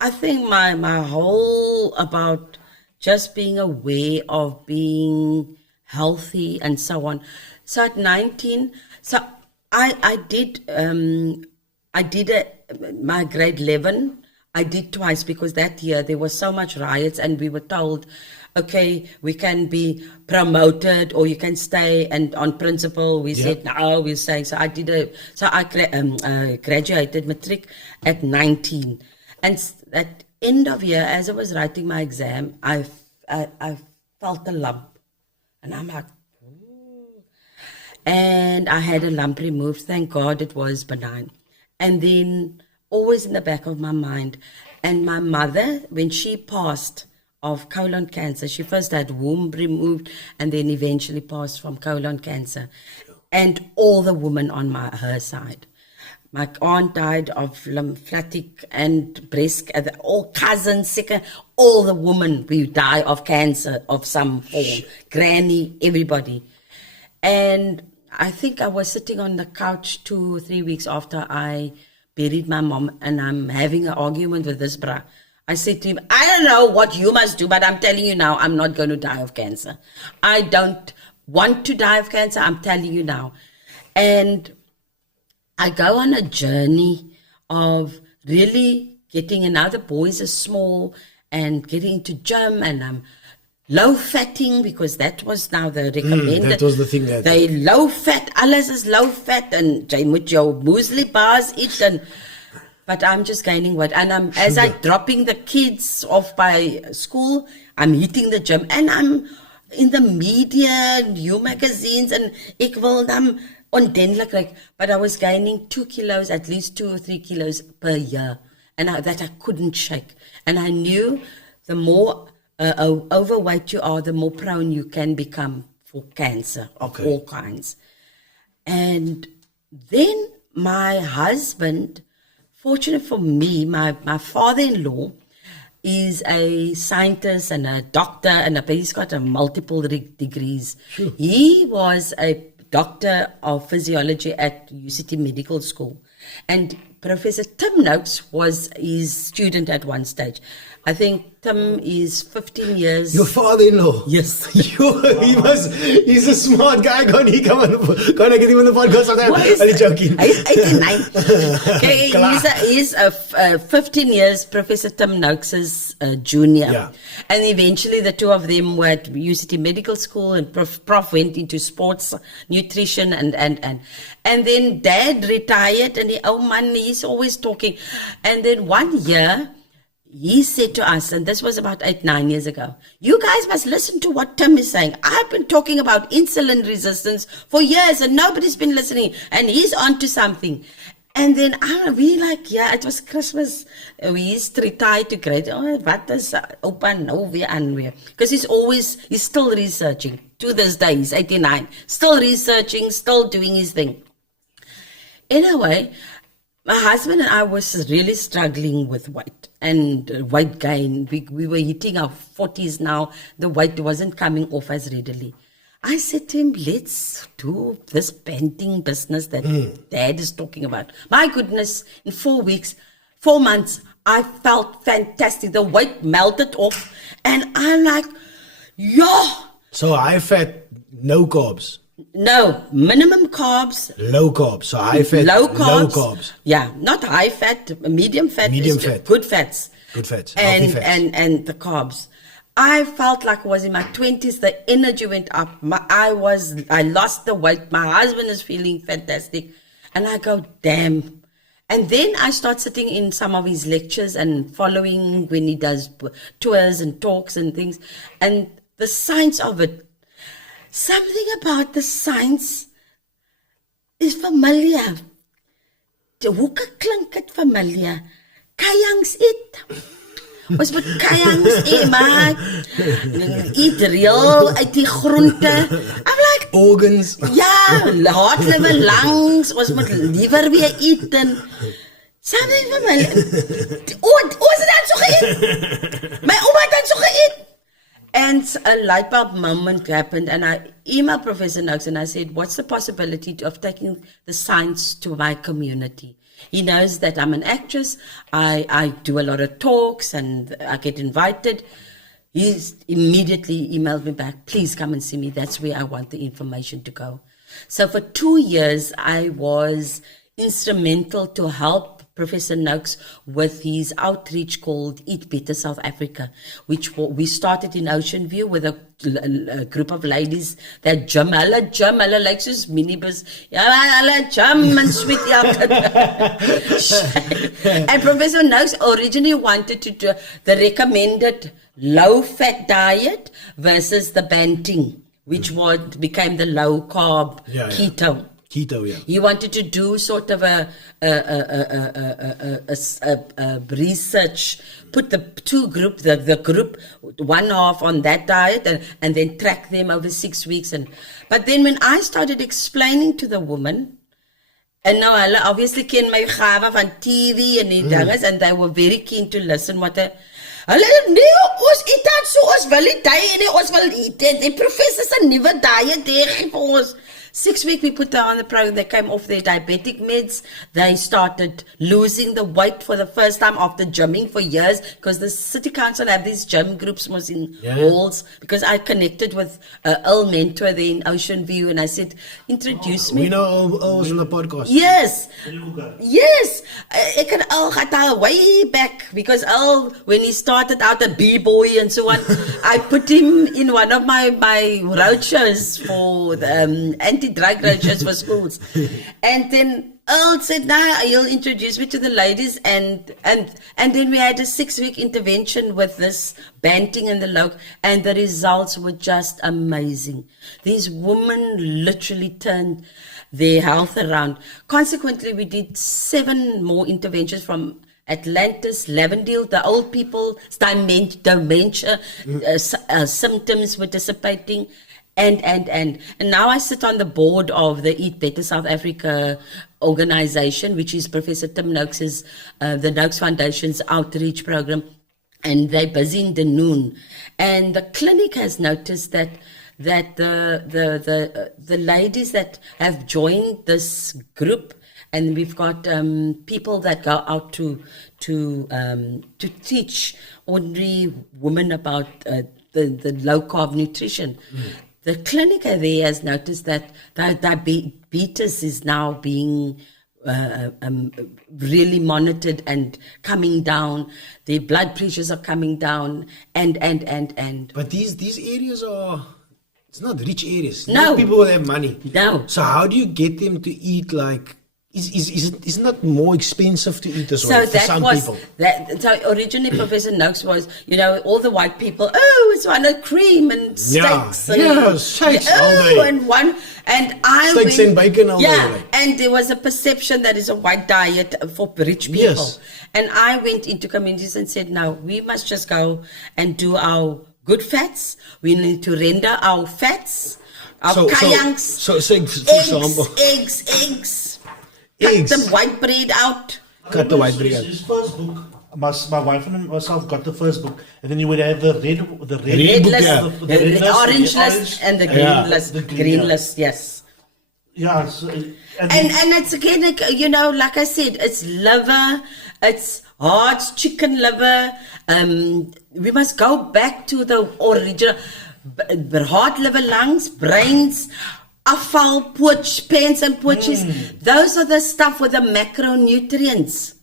I think my whole about just being aware of being healthy and so on. So at 19, so I did my grade 11. I did twice because that year there was so much riots and we were told, okay, we can be promoted or you can stay, and on principle we said no, we're saying. So I graduated matric at 19, and at end of year, as I was writing my exam, I felt a lump, and I'm like, and I had a lump removed. Thank God it was benign. And then always in the back of my mind, and my mother, when she passed of colon cancer, she first had womb removed and then eventually passed from colon cancer, and all the women on her side. My aunt died of lymphatic and breast, all cousins, sick, all the women we die of cancer of some form, granny, everybody. And I think I was sitting on the couch 2 or 3 weeks after I buried my mom, and I'm having an argument with this bra. I said to him, I don't know what you must do, but I'm telling you now, I'm not going to die of cancer. I don't want to die of cancer, I'm telling you now. And I go on a journey of really getting, and now the boys are small, and getting into gym, and I'm low fatting, because that was now the recommended. That was the thing that they low fat, alles is low fat, and jy moet jou muesli bars eat, and but I'm just gaining weight, and as I dropping the kids off by school, I'm hitting the gym, and I'm in the media, new magazines, and ek wil dan ondenlik like, but I was gaining 2 kilos, at least 2 or 3 kilos per year, and that I couldn't shake, and I knew the more overweight you are, the more prone you can become for cancer of all kinds. And then my husband, fortunate for me, my father-in-law is a scientist and a doctor, and he's got multiple degrees. Sure. He was a doctor of physiology at UCT Medical School, and Professor Tim Noakes was his student at one stage. I think Tim is 15 years. Your father-in-law? Yes. He's a smart guy. Can I get him on the podcast? I'm only joking. He's 89. Okay, he's 15 years Professor Tim Noakes' junior. Yeah. And eventually the two of them were at UCT Medical School, and Prof went into sports nutrition, and then Dad retired, and he's always talking. And then one year, he said to us, and this was about 8-9 years ago, you guys must listen to what Tim is saying. I've been talking about insulin resistance for years and nobody's been listening, and he's onto something. And then we it was Christmas. We retired to grade. What is open now? Because he's still researching. To this day, he's 89. Still researching, still doing his thing. Anyway, my husband and I was really struggling with weight and weight gain. We were hitting our 40s now. The weight wasn't coming off as readily. I said to him, let's do this painting business that Dad is talking about. My goodness, in 4 months, I felt fantastic. The weight melted off, and I'm like, So high fat, no carbs. No, minimum carbs. Low carbs. So high fat, low carbs. Low carbs. Yeah, not high fat, medium fat. Medium fat. Good fats. Good fats. And, Healthy fats. and the carbs. I felt like I was in my 20s. The energy went up. I lost the weight. My husband is feeling fantastic. And I go, damn. And then I start sitting in some of his lectures and following when he does tours and talks and things. And the science of it, something about the science is familiar. Die hoeke klink het familiar. Kayangs eet. Ons moet kayangs eet, maar eet real uit die groente. I'm like, Organs. ja, laat lewe langs. Ons moet liever weer eet en something familiar. Ons het dan so geëet. My ouma het dan so geëet. And a light bulb moment happened, and I emailed Professor Noakes and I said, what's the possibility of taking the science to my community? He knows that I'm an actress. I do a lot of talks and I get invited. He's immediately emailed me back, please come and see me. That's where I want the information to go. So for 2 years, I was instrumental to help Professor Noakes with his outreach called Eat Better South Africa, which we started in Ocean View with a group of ladies that gym, hulle like soos minibus, ja, hulle gym and sweet And Professor Noakes originally wanted to do the recommended low-fat diet versus the banting, which became the low-carb keto. Keto, yeah. He wanted to do sort of a research, put the two group, the group, one half on that diet and then track them over 6 weeks. But then when I started explaining to the woman, and now I obviously ken my gawe van TV and die dinges, and they were very keen to listen what I... Hulle nee, ons eet dan so, ons wil nie die nie, ons wil eet. Die professor se nuwe diet gee vir ons. 6 weeks we put her on the program. They came off their diabetic meds. They started losing the weight for the first time after gymming for years, because the city council have these gym groups was in halls, because I connected with Earl Mentor there in Ocean View, and I said, introduce me. You know, Earl was on the podcast. Yes. Yes. Ek en Earl got her way back, because Earl, when he started out a b-boy and so on, I put him in one of my roadshows for the anti-drug roadshows for schools. And then Earl said, nah, he'll introduce me to the ladies, and then we had a 6-week intervention with this banting and the low, and the results were just amazing. These women literally turned their health around. Consequently, we did 7 more interventions from Atlantis, Lavendale, the old people, dementia, symptoms were dissipating. And now I sit on the board of the Eat Better South Africa organization, which is Professor Tim Noakes' the Noakes Foundation's outreach program, and they're busy in Dunoon. And the clinic has noticed that the ladies that have joined this group, and we've got people that go out to teach ordinary women about the low carb nutrition. The clinic there has noticed that diabetes is now being really monitored and coming down. Their blood pressures are coming down, and. But these areas are, it's not rich areas. No. Not people that have money. No. So how do you get them to eat like? Is it not more expensive to eat as well for some people? So originally Professor Noakes was, all the white people, it's one of cream and steaks. Steaks all day. And I steaks and bacon all day. Yeah, and there was a perception that is a white diet for rich people. Yes. And I went into communities and said, no, we must just go and do our good fats. We need to render our fats, our kayangs, so for example, eggs. Cut the white bread out. Cut the white bread out. His first book, my wife and myself got the first book, and then you would have the red book, list, the orange list, and the green list. The green list, yes. Yeah, so, and it's again, like I said, it's liver, it's hearts, chicken liver. We must go back to the original heart, liver, lungs, brains. Afval, poach, pens and poaches. Those are the stuff with the macronutrients.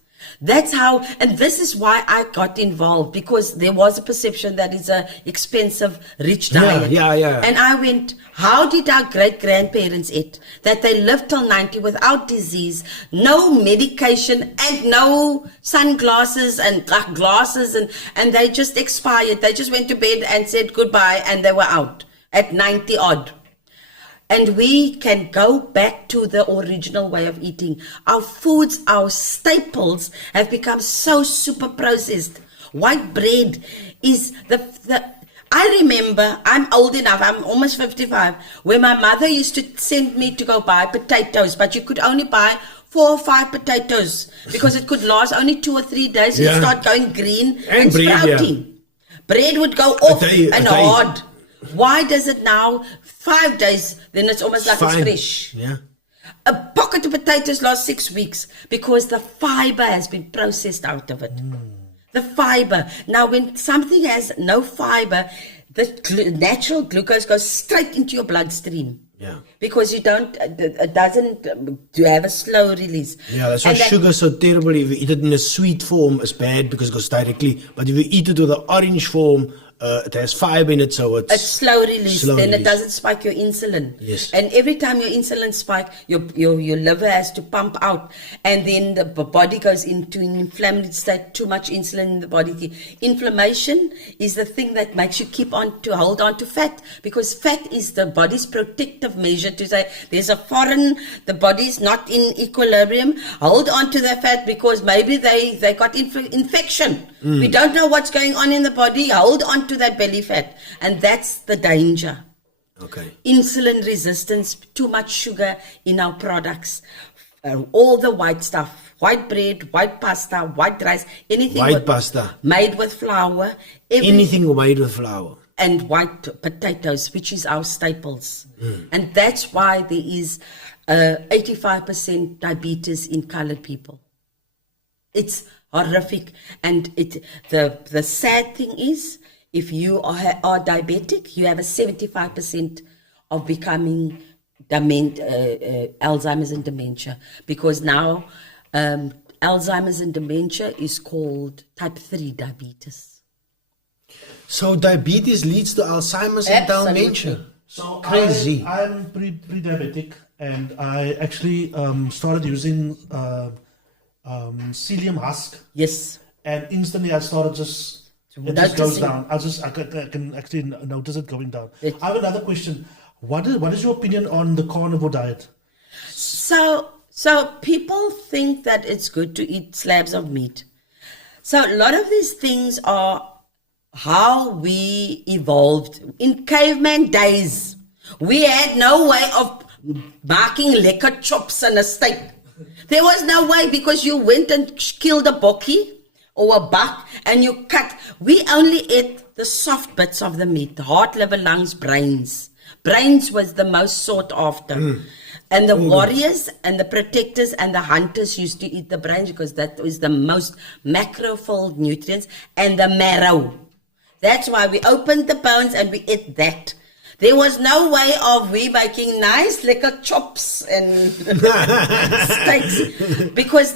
That's how, and this is why I got involved, because there was a perception that it's a expensive, rich diet. Yeah. And I went, how did our great-grandparents eat? That they lived till 90 without disease, no medication, and no sunglasses and glasses, and they just expired. They just went to bed and said goodbye, and they were out at 90 odd. And we can go back to the original way of eating. Our foods, our staples have become so super processed. White bread is I remember, I'm old enough, I'm almost 55, where my mother used to send me to go buy potatoes, but you could only buy 4 or 5 potatoes because it could last only 2 or 3 days. It'd start going green and bread, sprouting. Bread would go off and hard. Why does it now 5 days, then it's almost like it's fresh? Yeah. A pocket of potatoes lasts 6 weeks because the fiber has been processed out of it. The fiber. Now, when something has no fiber, the natural glucose goes straight into your bloodstream. Yeah. Because it doesn't have a slow release. Yeah, that's why sugar is so terrible. If you eat it in a sweet form, it's bad because it goes directly. But if you eat it with an orange form, it has fiber in it, so it's slow release. It doesn't spike your insulin. Yes. And every time your insulin spikes, your liver has to pump out, and then the body goes into an inflammatory state. Too much insulin in the body. Inflammation is the thing that makes you hold on to fat, because fat is the body's protective measure to say there's a the body's not in equilibrium. Hold on to the fat because maybe they got infection. We don't know what's going on in the body. Hold on to that belly fat, and that's the danger. Okay. Insulin resistance, too much sugar in our products, all the white stuff, white bread, white pasta, white rice, anything pasta made with flour, anything made with flour, and white potatoes, which is our staples. And that's why there is 85% diabetes in colored people. It's horrific. And the sad thing is, if you are diabetic, you have a 75% of becoming Alzheimer's and dementia, because now Alzheimer's and dementia is called type 3 diabetes. So diabetes leads to Alzheimer's and dementia. So crazy. I'm pre-diabetic, and I actually started using psyllium husk. Yes. And instantly I started it just goes down. I can actually notice it going down. I have another question. What is your opinion on the carnivore diet? So people think that it's good to eat slabs of meat. So a lot of these things are how we evolved. In caveman days, we had no way of marking lekker chops and a steak. There was no way, because you went and killed a bokkie or a buck and you cut. We only ate the soft bits of the meat, the heart, liver, lungs, brains. Brains was the most sought after. And the warriors and the protectors and the hunters used to eat the brains because that was the most macrophil nutrients, and the marrow. That's why we opened the bones and we ate that. There was no way of we making nice little chops and steaks, because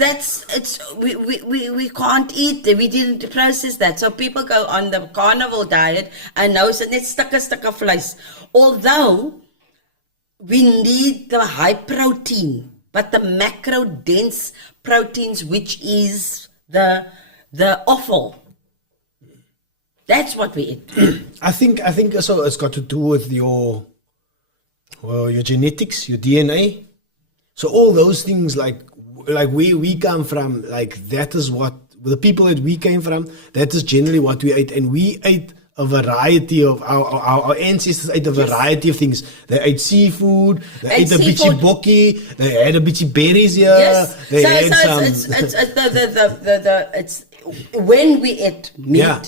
we can't eat. We didn't process that. So people go on the carnivore diet and know so net stukke vleis. Although we need the high protein, but the macro dense proteins, which is the offal. That's what we eat. I think also it's got to do with your genetics, your DNA. So all those things, like where we come from, like that is what the people that we came from. That is generally what we ate, and we ate a variety of our ancestors ate a variety of things. They ate seafood. They ate a bitchy bokkie. They had a bitchy berries here. Yes. They it's when we ate meat. Yeah.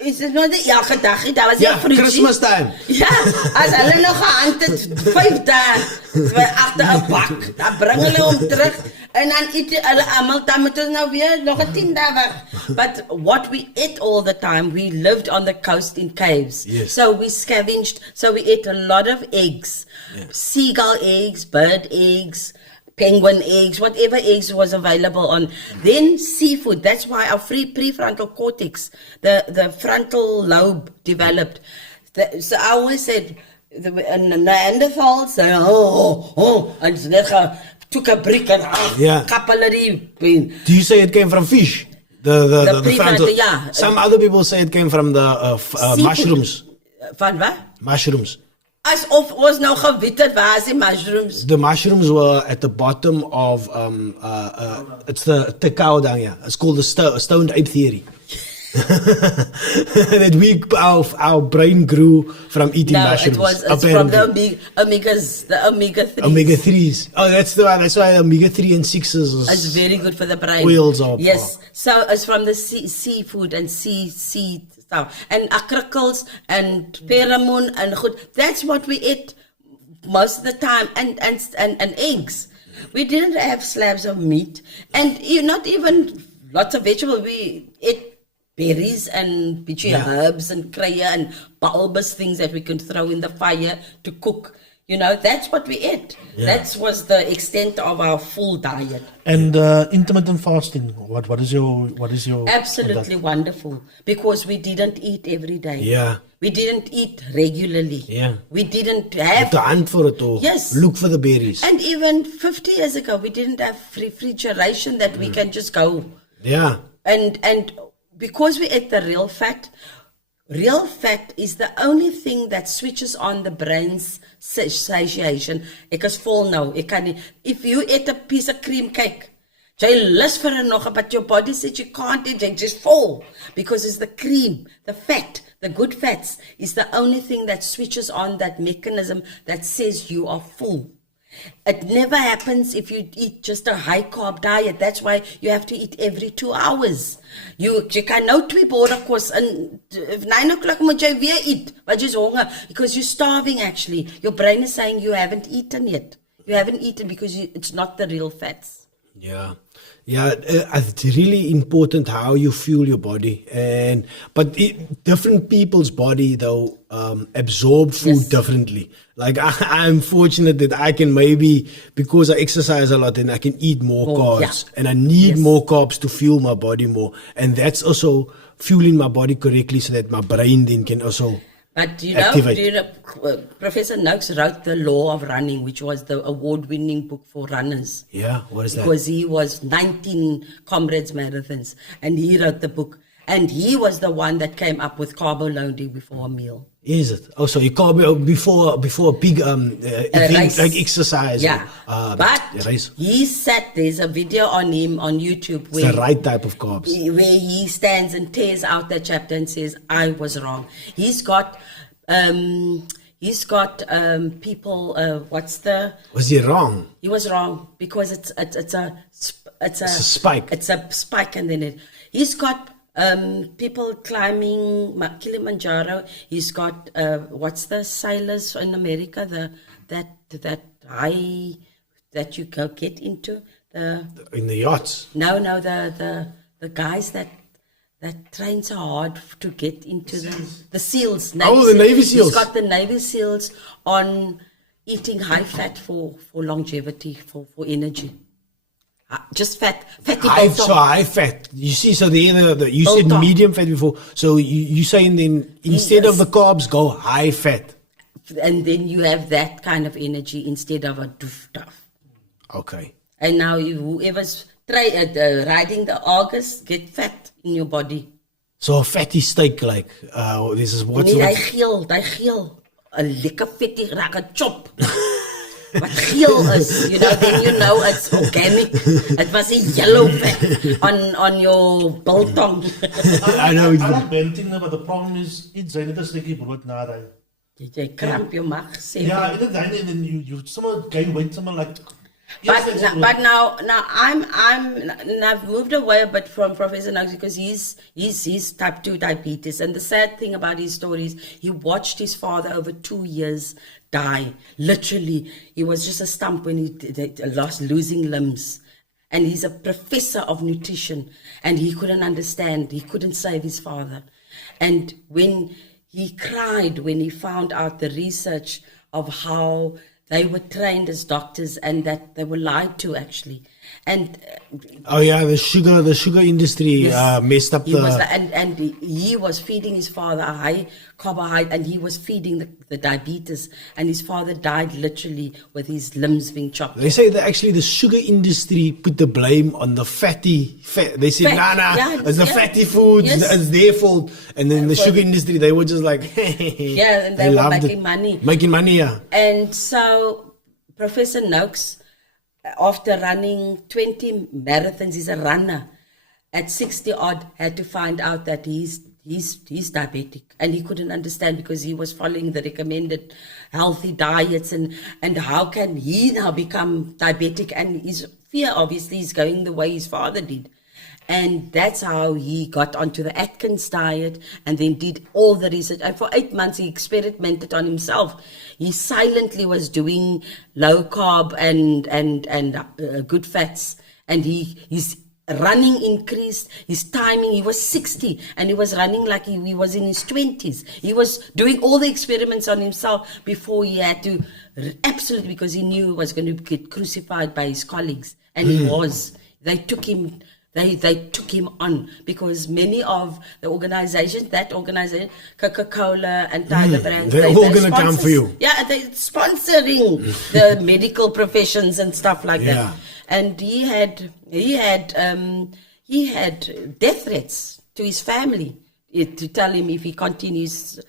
Is it not elke dag nie? Daar was jy vroegie. Christmas time. Ja, as hulle nog gehand het 5 dae agter 'n bak, dan bring hulle hom terug en dan eet hulle almal, dan moet ons nou weer nog 'n 10 dae wag. But what we ate all the time, we lived on the coast in caves. Yes. So we scavenged, so we ate a lot of eggs. Yeah. Seagull eggs, bird eggs, penguin eggs, whatever eggs was available on. Then seafood. That's why our prefrontal cortex, the frontal lobe developed. So I always said, the Neanderthals say, and they took a brick and capillary. Do you say it came from fish? The frontal, yeah. Some other people say it came from the mushrooms. Van wat? Mushrooms. Asof ons nou geweet het waar is die mushrooms. The mushrooms were at the bottom of it's the tekau down here. It's called the stoned ape theory. That our brain grew from eating mushrooms. It's from the omegas, the omega-3s. Omega-3s. Oh, that's why omega-3 and 6s. It's very good for the brain. Oils are. Yes. So it's from the seafood and sea stuff. And acricals and pheromone and good. That's what we ate most of the time. And eggs. We didn't have slabs of meat. And not even lots of vegetables. We ate berries and herbs and kraya and bulbous things that we can throw in the fire to cook. That's what we ate. Yeah. That was the extent of our full diet. And intermittent fasting, what is your absolutely wonderful, because we didn't eat every day. Yeah. We didn't eat regularly. Yeah. We didn't have to hunt for it all. Yes. Look for the berries. And even 50 years ago, we didn't have refrigeration that we can just go. Yeah. And because we ate the real fat is the only thing that switches on the brain's satiation. Ek is vol nou. If you eat a piece of cream cake, jy lus vir nog, but your body says you can't eat, you're just full. Because it's the cream, the fat, the good fats is the only thing that switches on that mechanism that says you are full. It never happens if you eat just a high carb diet. That's why you have to eat every 2 hours. You can nou 2 borde kos and 9 o'clock moet jy weer eat, but jy's honger because you're starving actually. Your brain is saying you haven't eaten yet. You haven't eaten because it's not the real fats. Yeah. Yeah, it's really important how you fuel your body, but different people's body though absorb food differently. Like I'm fortunate that I can maybe, because I exercise a lot, and I can eat more carbs, and I need more carbs to fuel my body more, and that's also fueling my body correctly so that my brain then can also. But do you know, Professor Noakes wrote The Law of Running, which was the award-winning book for runners. Yeah, what is that? Because he was 19 Comrades Marathons, and he wrote the book. And he was the one that came up with carbo loading before a meal. Is it? Oh, so you carbo before a big event, like exercise. Yeah, but race. He sat, there's a video on him on YouTube. Where it's the right type of carbs. Where he stands and tears out that chapter and says, I was wrong. He's got people, Was he wrong? He was wrong because it's a spike. It's a spike, and then he's got people climbing Kilimanjaro. He's got what's the sailors in America, that high that you go get into in the yachts. No, the guys that train so hard to get into the SEALs. The Navy SEALs. He's got the Navy SEALs on eating high fat for longevity, for energy. Just fatty biltong. So high fat. You see, so you said medium fat before. So you saying then instead of the carbs, go high fat. And then you have that kind of energy instead of a doof stuff. Okay. And now whoever's riding the Okes, get fat in your body. So a fatty steak, like this is what's die geel. A lekker fatty raak a chop. Wat geel is, then you know it's organic. It was a yellow fat on your biltong. I know. I like benting, but the problem is it's a little sticky brood nare. Jy kramp jou mag sê. Yeah, and then you someone gain weight, someone like. But now I've moved away a bit from Professor Noakes because he's type 2 diabetes, and the sad thing about his story is he watched his father over 2 years die. Literally, he was just a stump when he losing limbs, and he's a professor of nutrition, and he couldn't understand. He couldn't save his father, and when he cried when he found out the research of how they were trained as doctors and that they were lied to actually. And oh yeah, the sugar industry messed up he was and he was feeding his father a high carbohydrate, and he was feeding the diabetes, and his father died literally with his limbs being chopped. They say that actually the sugar industry put the blame on the fatty fat. They said, it's the fatty foods, it's their fault. And then the sugar industry, they were just like, and they were making money. Making money, yeah. And so Professor Noakes, after running 20 marathons, he's a runner, at 60 odd, had to find out that he's diabetic, and he couldn't understand because he was following the recommended healthy diets, and how can he now become diabetic? And his fear obviously is going the way his father did. And that's how he got onto the Atkins diet and then did all the research. And for 8 months, he experimented on himself. He silently was doing low carb and good fats. And his running increased, his timing. He was 60 and he was running like he was in his 20s. He was doing all the experiments on himself before he had to, absolutely, because he knew he was going to get crucified by his colleagues. And he was. They took him on because many of the organizations, Coca-Cola and Tiger Brands, they're all going to come for you. Yeah, they're sponsoring the medical professions and stuff like that. And he had death threats to his family to tell him if he continues,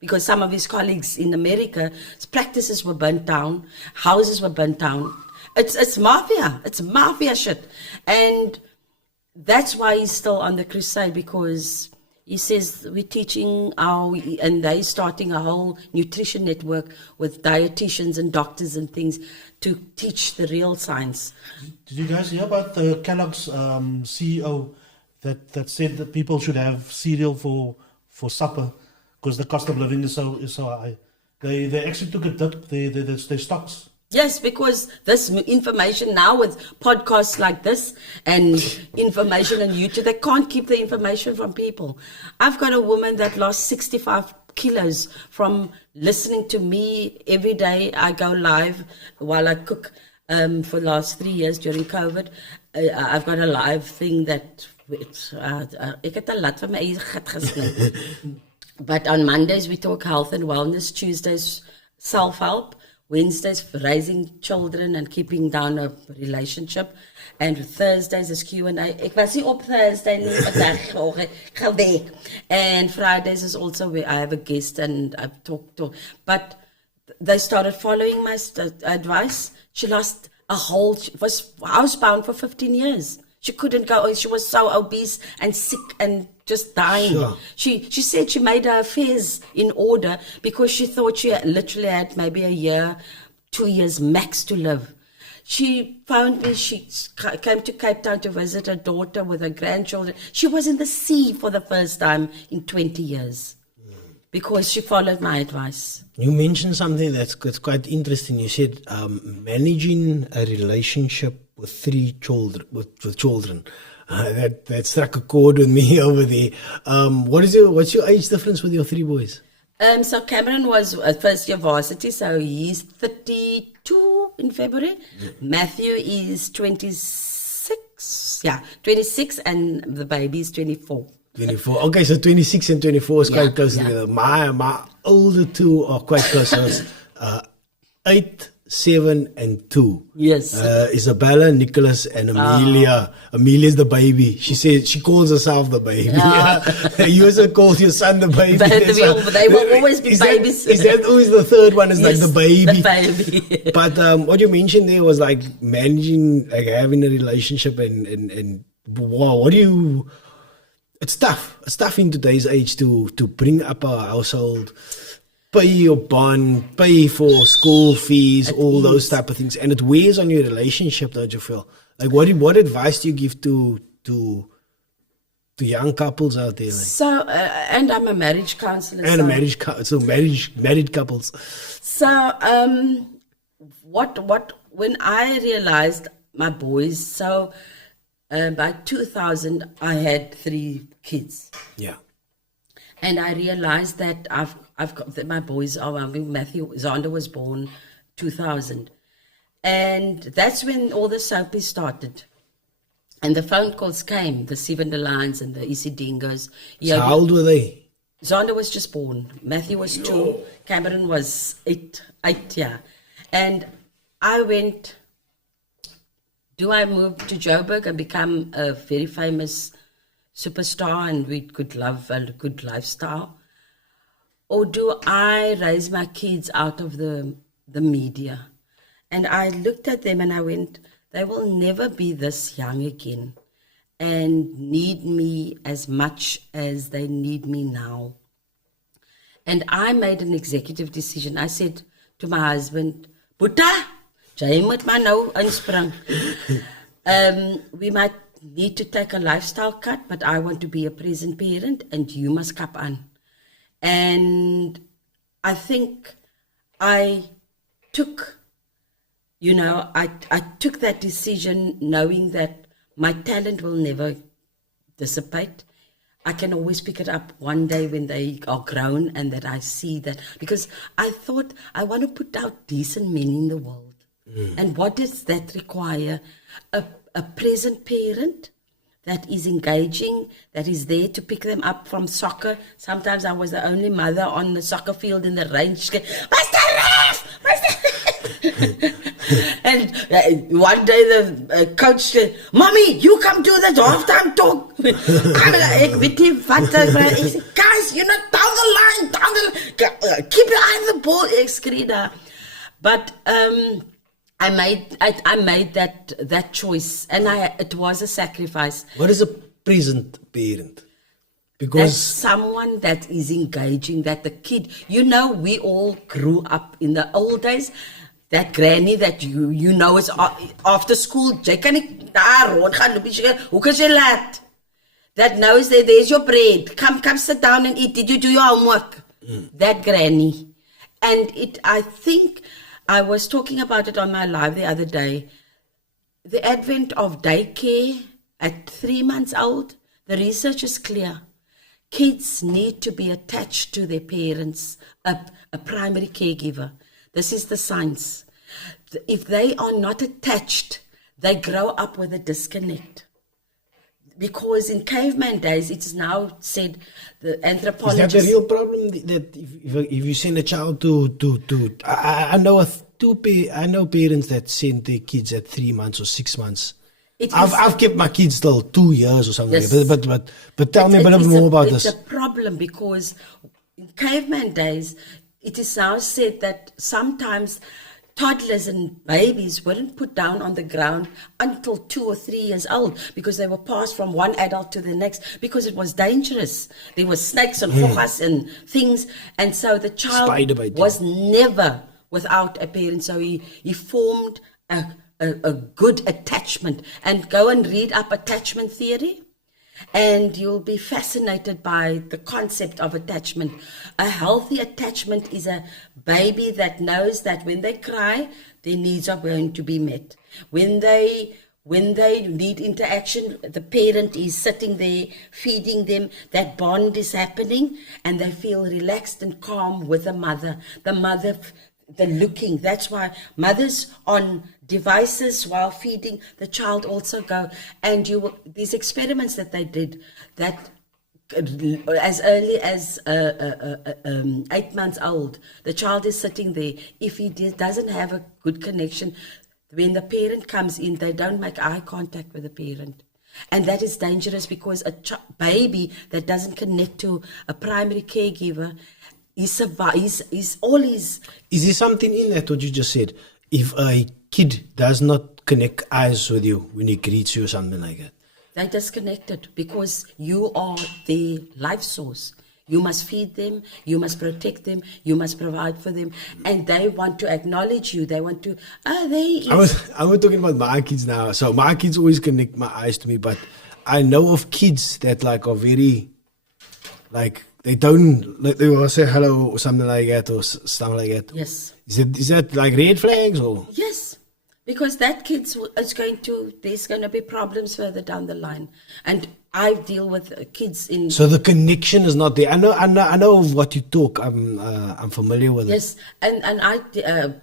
because some of his colleagues in America, practices were burnt down, houses were burnt down. It's mafia shit. And that's why he's still on the crusade, because he says we're teaching and they're starting a whole nutrition network with dietitians and doctors and things to teach the real science. Did you guys hear about the Kellogg's CEO that said that people should have cereal for supper because the cost of living is so high? They actually took a dip, their stocks. Yes, because this information now with podcasts like this and information on YouTube, they can't keep the information from people. I've got a woman that lost 65 kilos from listening to me every day. I go live while I cook for the last 3 years during COVID. I've got a live thing that ek het 'n lat van my eie gat gesny. But on Mondays we talk health and wellness, Tuesdays self-help, Wednesdays raising children and keeping down a relationship, and Thursdays is Q&A. Ek was nie op Thursday nie, ek gaan werk. And Fridays is also where I have a guest and I talk to. But they started following my advice. She lost was housebound for 15 years. She couldn't go. She was so obese and sick and just dying. Sure. She said she made her affairs in order because she thought she literally had maybe a year, 2 years max to live. She found me. She came to Cape Town to visit her daughter with her grandchildren. She was in the sea for the first time in 20 years because she followed my advice. You mentioned something that's quite interesting. You said managing a relationship with 3 children, with children. That struck a chord with me over there. What's your age difference with your 3 boys? So Cameron was first year varsity, so he's 32 in February. Matthew is 26. Yeah, 26, and the baby is 24. 24. Okay, so 26 and 24 is quite close together. My older 2 are quite close. So it's 8, 7, and 2. Yes. Isabella, Nicholas, and Amelia. Amelia's the baby. She calls herself the baby. You also called your son the baby. They will always be babies. Is that always the third one? Is yes, like the baby. The baby. But what you mentioned there was like managing, like having a relationship and wow, what do you? It's tough. It's tough in today's age to bring up a household, pay your bond, pay for school fees, all those type of things, and it weighs on your relationship, don't you feel? Like what advice do you give to young couples out there? Like? So, and I'm a marriage counselor. And married couples. So, when I realized my boys, so by 2000 I had 3 kids. Yeah. And I realized that I've got that my boys are. Matthew Zander was born 2000. And that's when all the soapies started. And the phone calls came, the Seven the Lions and the Isidingos. So how old were they? Zonda was just born. Matthew was 2. Cameron was 8, yeah. And I went, do I move to Joburg and become a very famous superstar and we could love a good lifestyle? Or do I raise my kids out of the media? And I looked at them and I went, they will never be this young again and need me as much as they need me now. And I made an executive decision. I said to my husband, Boeta, jy moet maar nou inspring. We might need to take a lifestyle cut, but I want to be a present parent and you must cap on. And I think I took, I took that decision knowing that my talent will never dissipate. I can always pick it up one day when they are grown and that I see that. Because I thought I want to put out decent men in the world. And what does that require? A present parent that is engaging, that is there to pick them up from soccer. Sometimes I was the only mother on the soccer field in the range. What's the ref? And one day the coach said, Mommy, you come do the halftime talk. I'm like, he said, guys, you're not down the line. Keep your eye on the ball, Excreta. But I made that choice, and it was a sacrifice. What is a present parent? Because that's someone that is engaging, that the kid, we all grew up in the old days. That granny that you know is after school, jy kan nie daar rondgaan loop jy, hoe kan jy laat? That knows that there's your bread. Come sit down and eat. Did you do your homework? That granny. And I think I was talking about it on my live the other day. The advent of daycare at 3 months old, the research is clear. Kids need to be attached to their parents, a primary caregiver. This is the science. If they are not attached, they grow up with a disconnect. Because in caveman days, it is now said, the anthropologists... Is that a real problem? That if you send a child to I know parents that send their kids at 3 months or 6 months. I've kept my kids till 2 years or something. Yes. But tell me a bit more about this. It's a problem because in caveman days, it is now said that sometimes toddlers and babies weren't put down on the ground until 2 or 3 years old because they were passed from one adult to the next because it was dangerous. There were snakes and hojas and things. And so the child was never without a parent. So he formed a good attachment. And go and read up attachment theory. And you'll be fascinated by the concept of attachment. A healthy attachment is a baby that knows that when they cry, their needs are going to be met. When they need interaction, the parent is sitting there feeding them, that bond is happening, and they feel relaxed and calm with the mother. The looking, that's why mothers on devices while feeding the child also go. And these experiments that they did, that as early as 8 months old, the child is sitting there. If he doesn't have a good connection, when the parent comes in, they don't make eye contact with the parent. And that is dangerous because a baby that doesn't connect to a primary caregiver, is all his... Is there something in that what you just said? If a kid does not connect eyes with you when he greets you or something like that? They're disconnected because you are their life source. You must feed them, you must protect them, you must provide for them, and they want to acknowledge you. They want to, I was talking about my kids now. So my kids always connect my eyes to me, but I know of kids that are very, they don't, they will say hello or something like that or something like that. Yes. Is that like red flags or? Yes. Because that there's going to be problems further down the line. And I deal with kids in... So the connection is not there. I know of what you talk. I'm familiar with it. Yes, and I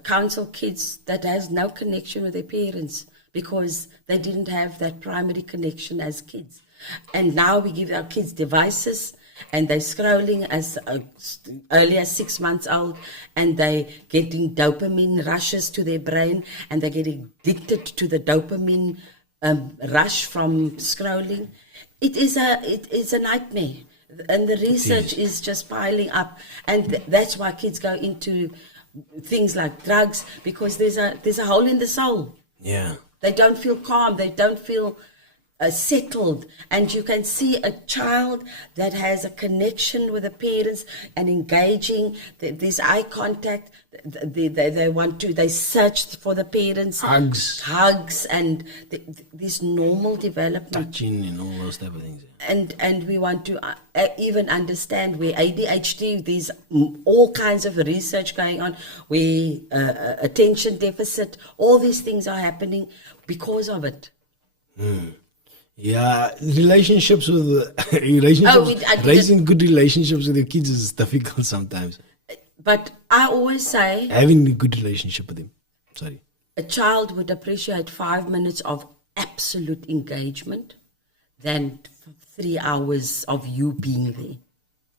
counsel kids that has no connection with their parents because they didn't have that primary connection as kids. And now we give our kids devices, and they're scrolling as early as 6 months old, and they're getting dopamine rushes to their brain, and they're getting addicted to the dopamine rush from scrolling. It is a nightmare, and the research is just piling up, and that's why kids go into things like drugs, because there's a hole in the soul. Yeah. They don't feel calm. They don't feel settled. And you can see a child that has a connection with the parents and engaging. There's eye contact. They search for the parents. Hugs, and this normal development. Touching and all those type of things. And we want to even understand where ADHD, there's all kinds of research going on, where attention deficit, all these things are happening because of it. Yeah, relationships with raising good relationships with your kids is difficult sometimes. But I always say, having a good relationship with them. Sorry. A child would appreciate 5 minutes of absolute engagement than 3 hours of you being there.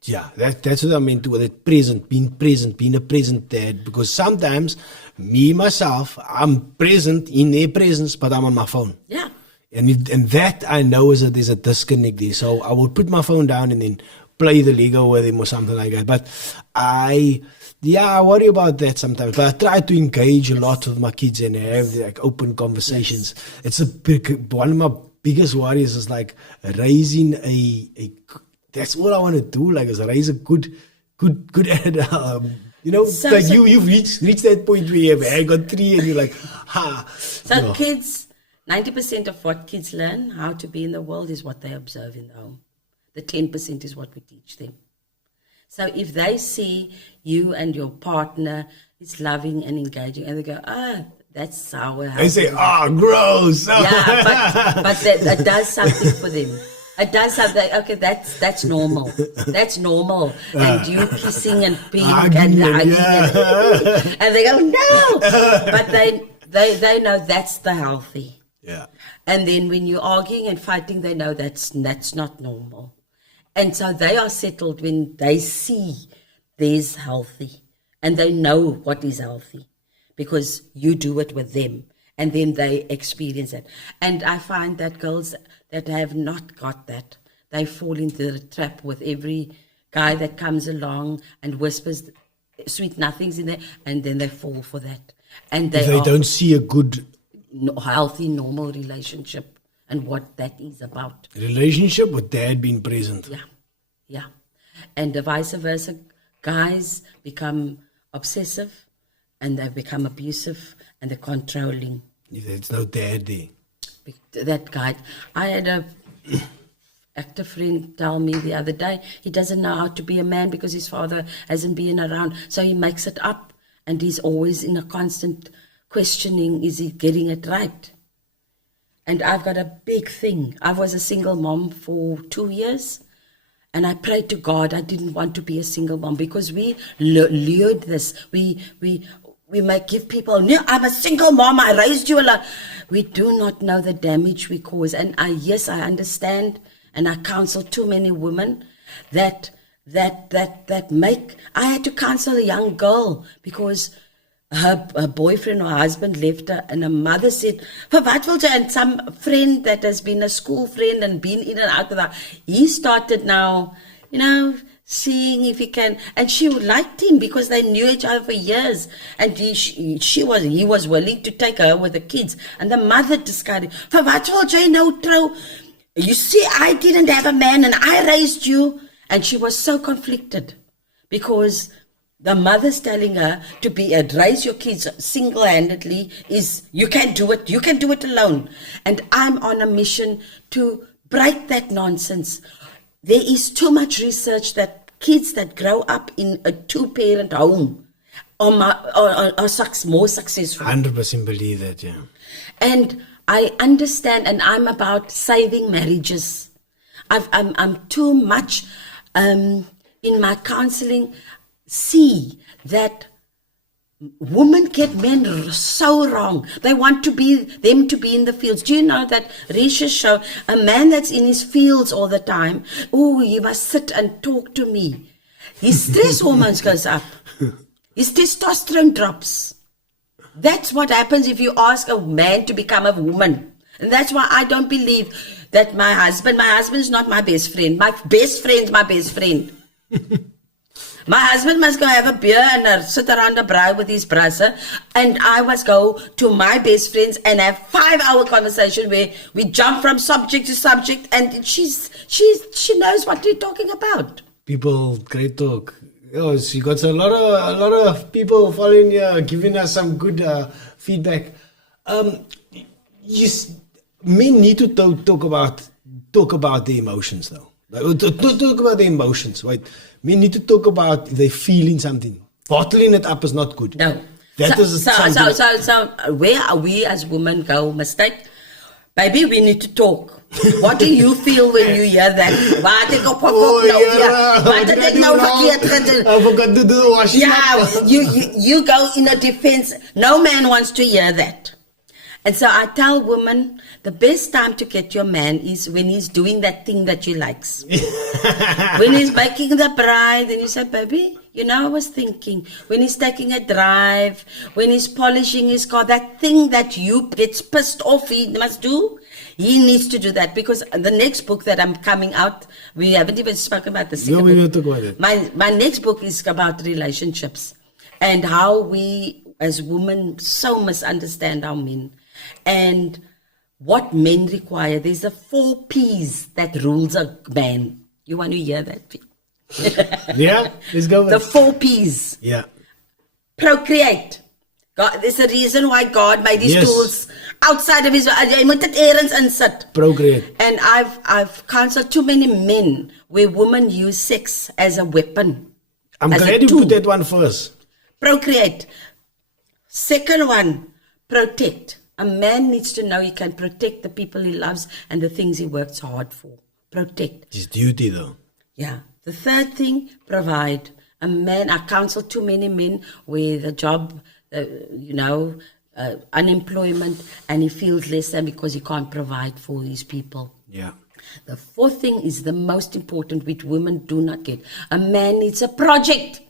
Yeah, that's what I meant with it. Being a present dad. Because sometimes, myself, I'm present in their presence, but I'm on my phone. Yeah. And that I know there's a disconnect there. So I would put my phone down and then play the Lego with him or something like that. But I worry about that sometimes. But I try to engage a lot with my kids and have like open conversations. Yes. It's one of my biggest worries is like raising that's all I want to do. Like is raise a good you've reached that point where you have got 3 and you're like, So kids, 90% of what kids learn how to be in the world is what they observe in the home. The 10% is what we teach them. So if they see you and your partner is loving and engaging, and they go, that's our house. They say, gross. Yeah, but that does something for them. It does something. Okay, that's normal. That's normal. And you kissing and being and hugging, and they go no, but they know that's the healthy. Yeah. And then when you're arguing and fighting, they know that's not normal. And so they are settled when they see there's healthy, and they know what is healthy because you do it with them, and then they experience it. And I find that girls that have not got that, they fall into the trap with every guy that comes along and whispers sweet nothings in there, and then they fall for that. And they don't see a good, healthy, normal relationship and what that is about. Relationship with dad being present. Yeah. And the vice versa. Guys become obsessive and they become abusive and they're controlling. If there's no dad there. That guy. I had a actor friend tell me the other day, he doesn't know how to be a man because his father hasn't been around. So he makes it up and he's always in a constant questioning, is he getting it right? And I've got a big thing. I was a single mom for 2 years, and I prayed to God I didn't want to be a single mom because we lured this. We might give people, no, I'm a single mom, I raised you alone. We do not know the damage we cause. And I understand, and I counsel too many women that make. I had to counsel a young girl because her boyfriend or husband left her, and her mother said, "For what will you?" And some friend that has been a school friend and been in and out of that, he started now, seeing if he can, and she liked him because they knew each other for years, and he was willing to take her with the kids, and the mother discarded. For what will you trou? You see, I didn't have a man, and I raised you, and she was so conflicted because the mother's telling her to raise your kids single-handedly is, you can't do it. You can do it alone. And I'm on a mission to break that nonsense. There is too much research that kids that grow up in a two-parent home more successful. 100% believe that, yeah. And I understand, and I'm about saving marriages. I'm too much in my counseling see that women get men so wrong. They want them to be in the fields. Do you know that research show a man that's in his fields all the time, he must sit and talk to me. His stress hormones goes up. His testosterone drops. That's what happens if you ask a man to become a woman. And that's why I don't believe that my husband is not my best friend. My best friend's my best friend. My husband must go have a beer and sit around a braai with his brother, and I must go to my best friends and have 5-hour conversation where we jump from subject to subject, and she knows what we're talking about. People, great talk. Oh, she got a lot of people following you, giving us some good feedback. Men need to talk about the emotions, though. Talk about the emotions, right? We need to talk about if they're feeling something. Bottling it up is not good. No. So where we as women go mistake? Baby, we need to talk. What do you feel when you hear that? You go in a defense. No man wants to hear that. And so I tell women, the best time to get your man is when he's doing that thing that you likes. When he's making the bride, then you say, baby, I was thinking, when he's taking a drive, when he's polishing his car, that thing that you gets pissed off he must do, he needs to do that. Because the next book that I'm coming out, we haven't even spoken about the second we book. talk about it. My next book is about relationships and how we as women so misunderstand our men. And what men require. There's the 4 P's that rules a man. You want to hear that? Yeah, let's go with the 4 P's. Yeah. Procreate. God, there's a reason why God made these Yes. tools outside of his. Jy moet dit eers insit. Procreate. And I've counseled too many men where women use sex as a weapon. I'm as a glad you tool. put that one first. Procreate. Second one, protect. A man needs to know he can protect the people he loves and the things he works hard for. Protect. It's duty, though. Yeah. The third thing, provide. A man, I counsel too many men with a job, unemployment, and he feels less than because he can't provide for these people. Yeah. The fourth thing is the most important, which women do not get. A man needs a project.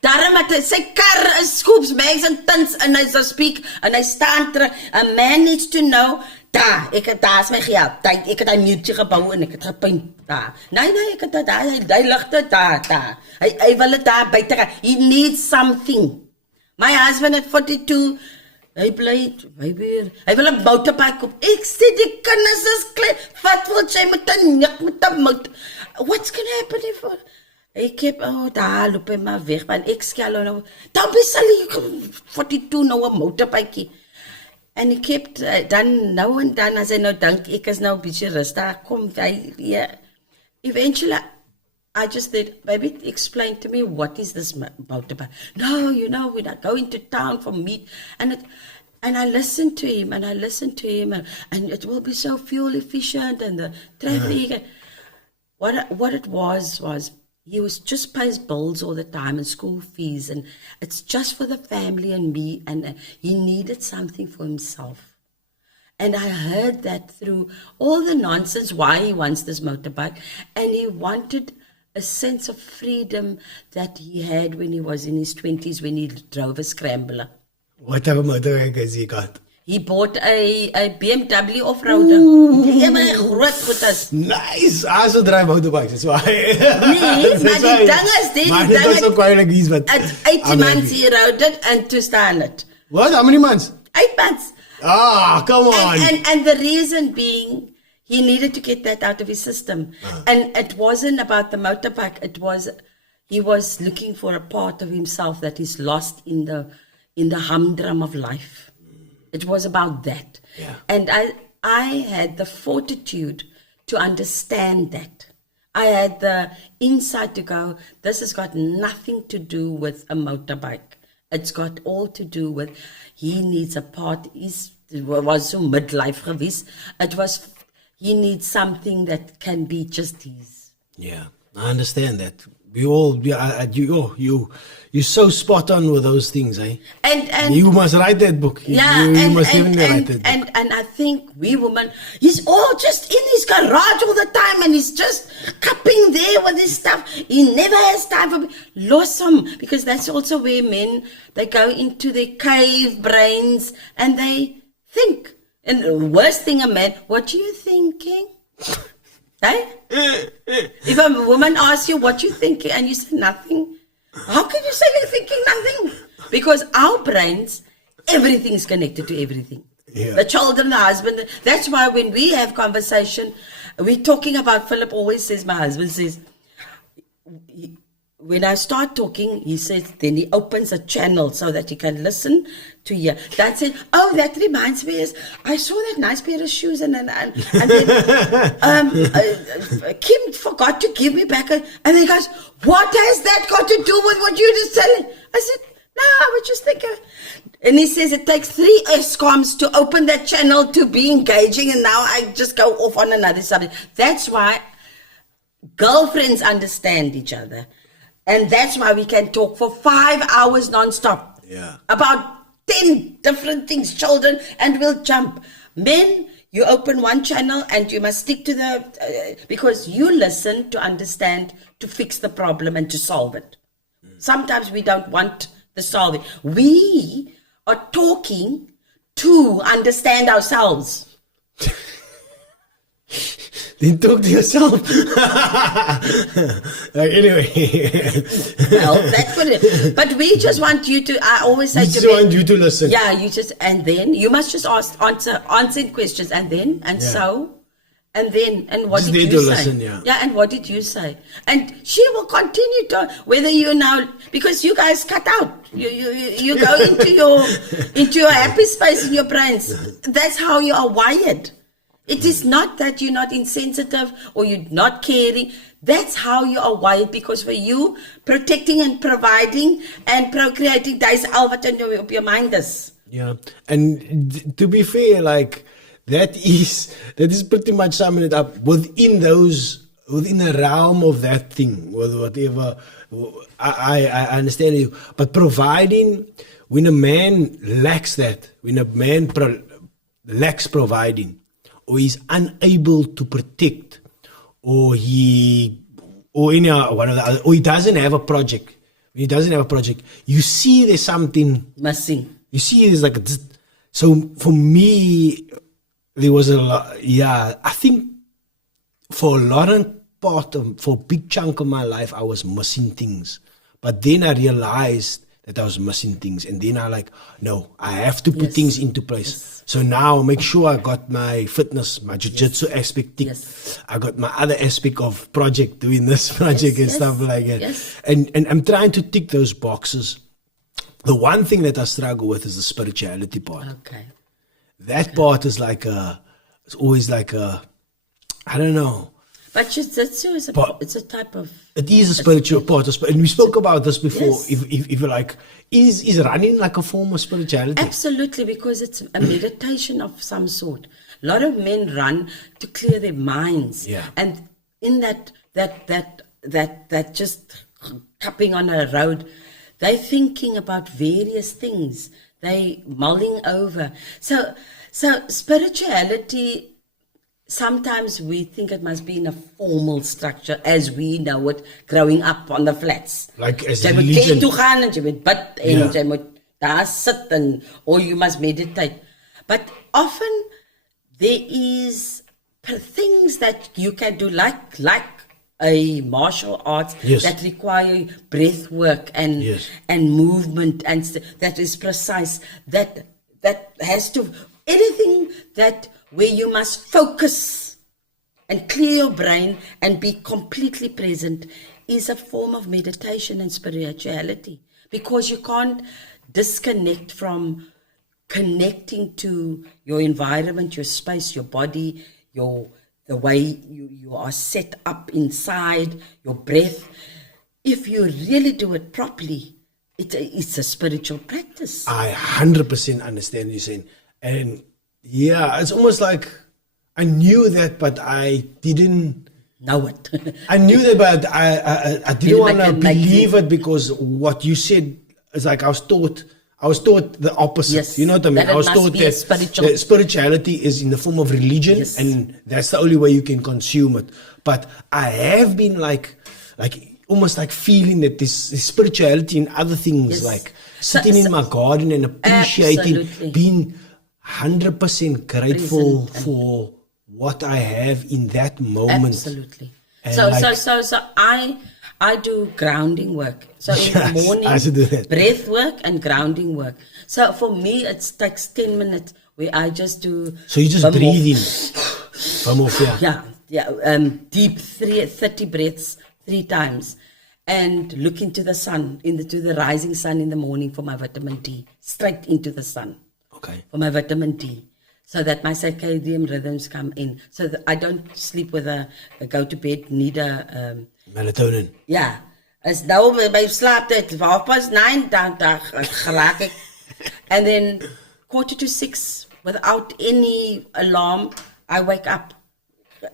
Daarom het hy sy kar is scoops, bags and tins en hy sal speak en hy staan terug. A man needs to know, daar is my geld. Ek het 'n muurtjie gebou en ek het gepaint daar. Nee, ek het daar, hy ligte daar. Hy wil dit daar buite. He needs something. My husband at 42, hy wil 'n motorbike koop. Ek sê die kinders is klein. Wat wil jy met 'n nik met 'n motor? What's going to happen if ek heb, daar loop hy maar weg, maar ek skel nou, dan besal jy 42 nou 'n motorbike. En ek heb dan nou en dan, as hy nou dink, ek is nou 'n bietjie rustig, kom hy weer. Eventually, I just said, baby, explain to me, what is this motorbike? No, we're not going to town for meat. And I listened to him, and it will be so fuel efficient, and the traffic. What it was he was just pays bills all the time and school fees, and it's just for the family and me, and he needed something for himself. And I heard that through all the nonsense why he wants this motorbike, and he wanted a sense of freedom that he had when he was in his 20s when he drove a scrambler. What type of motorbike has he got? He bought a BMW off-roader. Nice! I also drive motorbikes, that's why. Nee, maar die ding is dit. Maar dit is ook quite like these, but it's 8 months he rode it and to staan it. What? How many months? 8 months. Ah, come on. And the reason being, he needed to get that out of his system. And it wasn't about the motorbike. He was looking for a part of himself that is lost in the humdrum of life. It was about that. Yeah. And I had the fortitude to understand that. I had the insight to go, this has got nothing to do with a motorbike. It's got all to do with he needs a part. It was so midlife geweest. It was he needs something that can be just his. Yeah, I understand that. We all, you're so spot on with those things, eh? And you must write that book. You must definitely write that book. And I think we women, he's all just in his garage all the time, and he's just cupping there with his stuff. He never has time for me. Lost him, because that's also where men, they go into their cave brains and they think. And the worst thing, a man, what are you thinking? Hey? If a woman asks you what you thinking and you say nothing, how can you say you're thinking nothing? Because our brains, everything's connected to everything. Yeah. The children, the husband. That's why when we have conversation, we're talking about, Philip always says, my husband says, when I start talking, he says, then he opens a channel so that he can listen to hear. That's it. Oh, that reminds me, I saw that nice pair of shoes, and then Kim forgot to give me back and then he goes, what has that got to do with what you just telling? I said, no, I was just thinking. And he says it takes 3 ESCOMs to open that channel to be engaging, and now I just go off on another subject. That's why girlfriends understand each other. And that's why we can talk for 5 hours non-stop. Yeah. About 10 different things, children, and we'll jump. Men, you open one channel and you must stick to the, because you listen to understand, to fix the problem and to solve it. Sometimes we don't want the solving. We are talking to understand ourselves. Then talk to yourself. Anyway. Well, that's what it. But we just want you to. I always say we to just men, want you to listen. Yeah, you just, and then you must just answer questions, and then and so, and then and what Just did need you to say? listen, yeah. Yeah, and what did you say? And she will continue to, whether you now, because you guys cut out. You go into your happy space in your brains. That's how you are wired. It is not that you're not insensitive or you're not caring. That's how you are wired, because for you, protecting and providing and procreating, that is all what on your mind is. Yeah, and to be fair, like that is pretty much summing it up within the realm of that thing, whatever. I understand you, but providing, when a man lacks that, when a man lacks providing, or he's unable to protect, or he doesn't have a project. When he doesn't have a project, you see there's something Missing. You see there's like a so for me there was a lot. Yeah, I think for a big chunk of my life I was missing things, but then I realized that I was missing things, and then I no, I have to put things into place. Yes. So now make sure I got my fitness, my jiu-jitsu aspect. Yes. I got my other aspect of project, doing this project and stuff like that. Yes. And I'm trying to tick those boxes. The one thing that I struggle with is the spirituality part. Okay. That part is it's always I don't know. But jiu-jitsu is it's a type of. It is a spiritual part, and we spoke about this before. Yes. If you're is running like a form of spirituality? Absolutely, because it's a meditation of some sort. A lot of men run to clear their minds. Yeah. And in that just cupping on a road, they're thinking about various things. They mulling over. So spirituality, sometimes we think it must be in a formal structure as we know it growing up on the flats. Like as Jy a moet religion. kerk toe gaan en jy moet bid en Yeah. jy moet daar sit en, or you must meditate. But often there is things that you can do like a martial arts Yes. that require breath work and Yes. and movement and that is precise, that has to, anything that where you must focus and clear your brain and be completely present is a form of meditation and spirituality, because you can't disconnect from connecting to your environment, your space, your body, the way you are set up inside, your breath. If you really do it properly, It's a spiritual practice. I 100% understand you saying. And yeah, it's almost like I knew that, but I didn't Know it. I knew that, but I didn't Didn't want to make it believe it, because what you said is like I was taught the opposite. Yes, You know what I mean? that it I was must taught be that spiritual. spirituality is in the form of religion, Yes. and that's the only way you can consume it. But I have been like almost like feeling that this spirituality in other things, Yes. like sitting in my garden and appreciating, Absolutely. being 100% grateful Present and- for what I have in that moment. Absolutely. And So, like- so I do grounding work. So in Yes, the morning, I should do that. breath work and grounding work. So for me, it takes 10 minutes where I just do. So you just Wim Hof. breathe in. Wim Hof, yeah. Deep 30 breaths 3 times, and look into the sun, into the rising sun in the morning for my vitamin D, straight into the sun Okay. for my vitamin D, so that my circadian rhythms come in, so that I don't sleep with a go to bed, need a, Melatonin. ja, as nou by slaaptyd 9:30 dan geraak ek, and then 5:45 without any alarm, I wake up.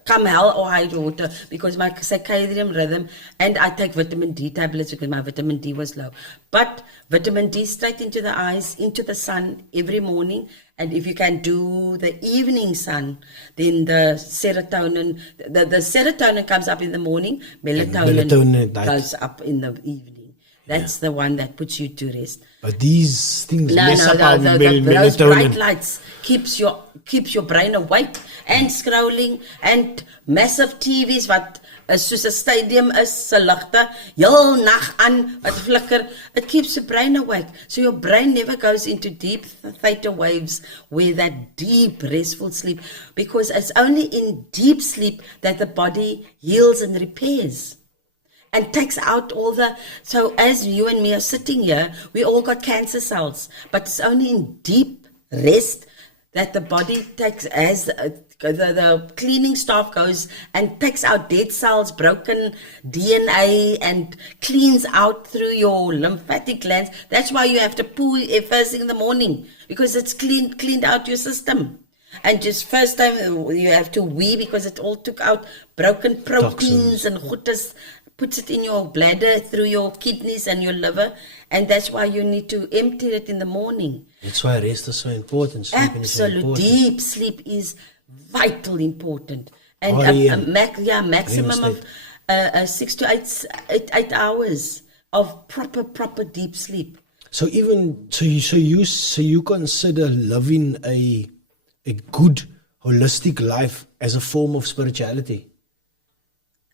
Come hell or high water, because my circadian rhythm, and I take vitamin D tablets because my vitamin D was low. But vitamin D straight into the eyes, into the sun every morning. And if you can do the evening sun, then the serotonin, the serotonin comes up in the morning, melatonin melatonin at night. goes up in the evening. That's the one that puts you to rest. But these things No, mess up our those bright melatonin. lights keeps your brain awake, and scrolling, and massive TV's wat soos 'n stadium is, se ligte heel nag aan wat flikker. It keeps your brain awake, so your brain never goes into deep theta waves, where that deep restful sleep, because it's only in deep sleep that the body heals and repairs. And takes out all the, so as you and me are sitting here, we all got cancer cells, but it's only in deep rest that the body takes, as the cleaning staff goes and takes out dead cells, broken DNA, and cleans out through your lymphatic glands. That's why you have to poo first thing in the morning, because it's cleaned out your system. And just first time you have to wee, because it all took out broken proteins Toxins. and goedes, puts it in your bladder through your kidneys and your liver, and that's why you need to empty it in the morning. That's why rest is so important. Sleeping is so Absolute important. deep sleep is vital important, and REM. maximum of 6 to 8 hours of proper deep sleep. So you consider living a good holistic life as a form of spirituality?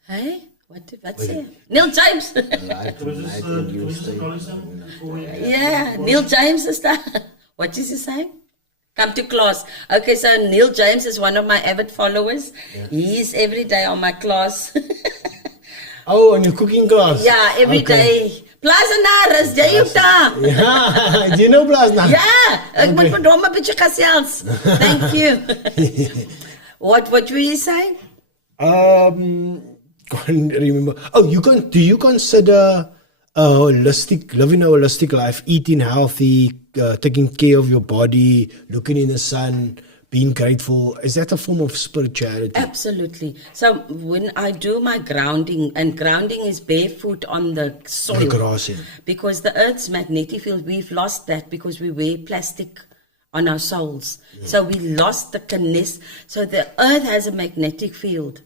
Hey, what's it? Neil James. Yeah, Neil James is that. What is he saying? Come to class. Okay, so Neil James is one of my avid followers. Yeah. He's every day on my class. Oh, on your cooking class? Yeah, every day. Plaasanaar, is jy ook daar? Yeah, do you know Plaasanaar? Ja, ek moet met hom 'n bietjie gesels. Thank you. What were you saying? Can't remember. Oh, do you consider living a holistic life, eating healthy, taking care of your body, looking in the sun, being grateful, is that a form of spirituality? Absolutely. So when I do my grounding, and grounding is barefoot on the soil, The grass, yeah. because the earth's magnetic field, we've lost that because we wear plastic on our soles. Yeah. So we lost the connect. So the earth has a magnetic field,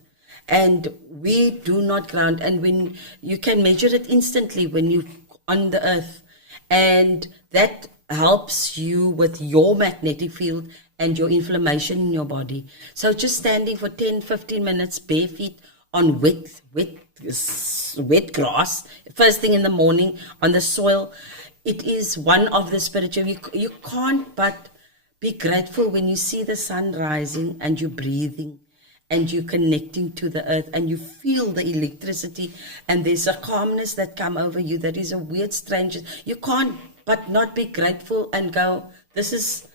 and we do not ground. And when you can measure it instantly when you on the earth, and that helps you with your magnetic field and your inflammation in your body. So just standing for 10-15 minutes bare feet on wet grass, first thing in the morning on the soil, it is one of the spiritual. You can't but be grateful when you see the sun rising and you're breathing and you're connecting to the earth and you feel the electricity, and there's a calmness that come over you that is a weird, strange. You can't but not be grateful and go, this is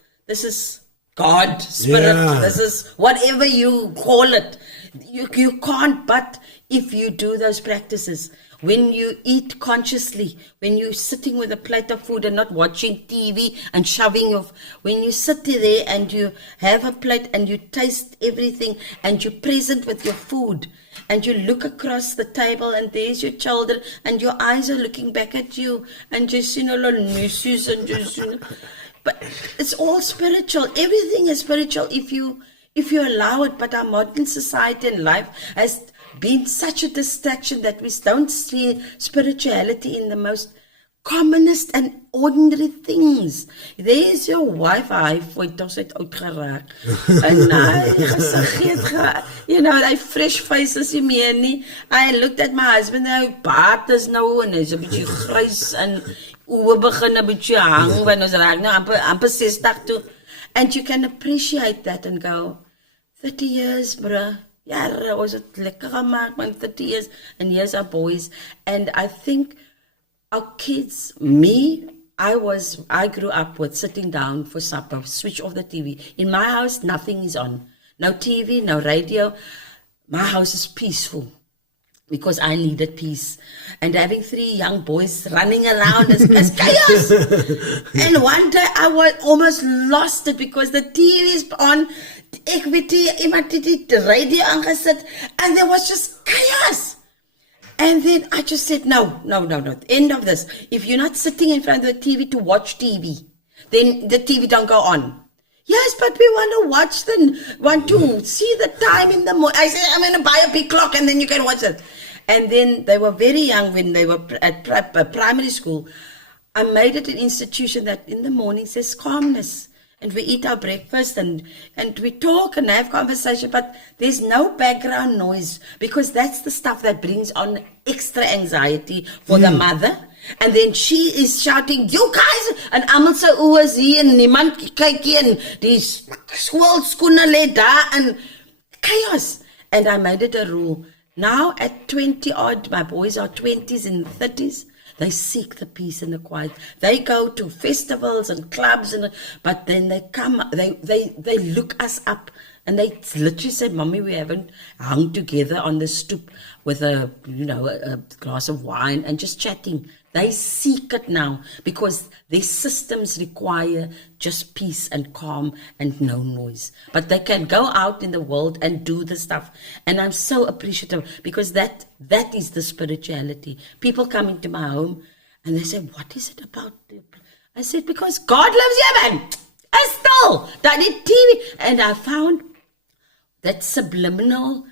God, spirit, Yeah. this is whatever you call it. You can't, but if you do those practices, when you eat consciously, when you're sitting with a plate of food and not watching TV and shoving your, when you sit there and you have a plate and you taste everything and you're present with your food and you look across the table and there's your children and your eyes are looking back at you and just, little misses and just, but it's all spiritual. Everything is spiritual if you allow it. But our modern society and life has been such a distraction that we don't see spirituality in the most commonest and ordinary things. There's your wife, hy voet ons het oud geraak. En hy gesiggeet, hy fresh faces nie meer nie. I looked at my husband, hy baard is nou en hy's 'n bietjie grys en oë begin 'n bietjie hang when ons raak nou amper 60 toe. And you can appreciate that and go, 30 years, bruh. Ja, was het lekker gemaakt, man, 30 years. And here's our boys. And I think our kids, I grew up with sitting down for supper, switch off the TV. In my house, nothing is on. No TV, no radio. My house is peaceful because I needed peace. And having 3 young boys running around is chaos. And one day I was almost lost it because the TV is on. Ek weet nie, iemand het die radio aangesit and there was just chaos. And then I just said, no, end of this. If you're not sitting in front of the TV to watch TV, then the TV don't go on. Yes, but we want to see the time in the morning. I said, I'm going to buy a big clock and then you can watch it. And then they were very young when they were at primary school. I made it an institution that in the morning says calmness. And we eat our breakfast and we talk and have conversation, but there's no background noise because that's the stuff that brings on extra anxiety for the mother. And then she is shouting, you guys, and almal se oë is hier en niemand kyk hier en die skoolskoene lê daar en chaos. And I made it a rule. Now at 20 odd, my boys are 20s and 30s. They seek the peace and the quiet. They go to festivals and clubs, but then they come. They look us up, and they literally say, "Mommy, we haven't hung together on the stoop with a glass of wine and just chatting." They seek it now because their systems require just peace and calm and no noise. But they can go out in the world and do the stuff. And I'm so appreciative because that is the spirituality. People come into my home and they say, what is it about? I said, because God loves you, man. I still, that is TV. And I found that subliminal...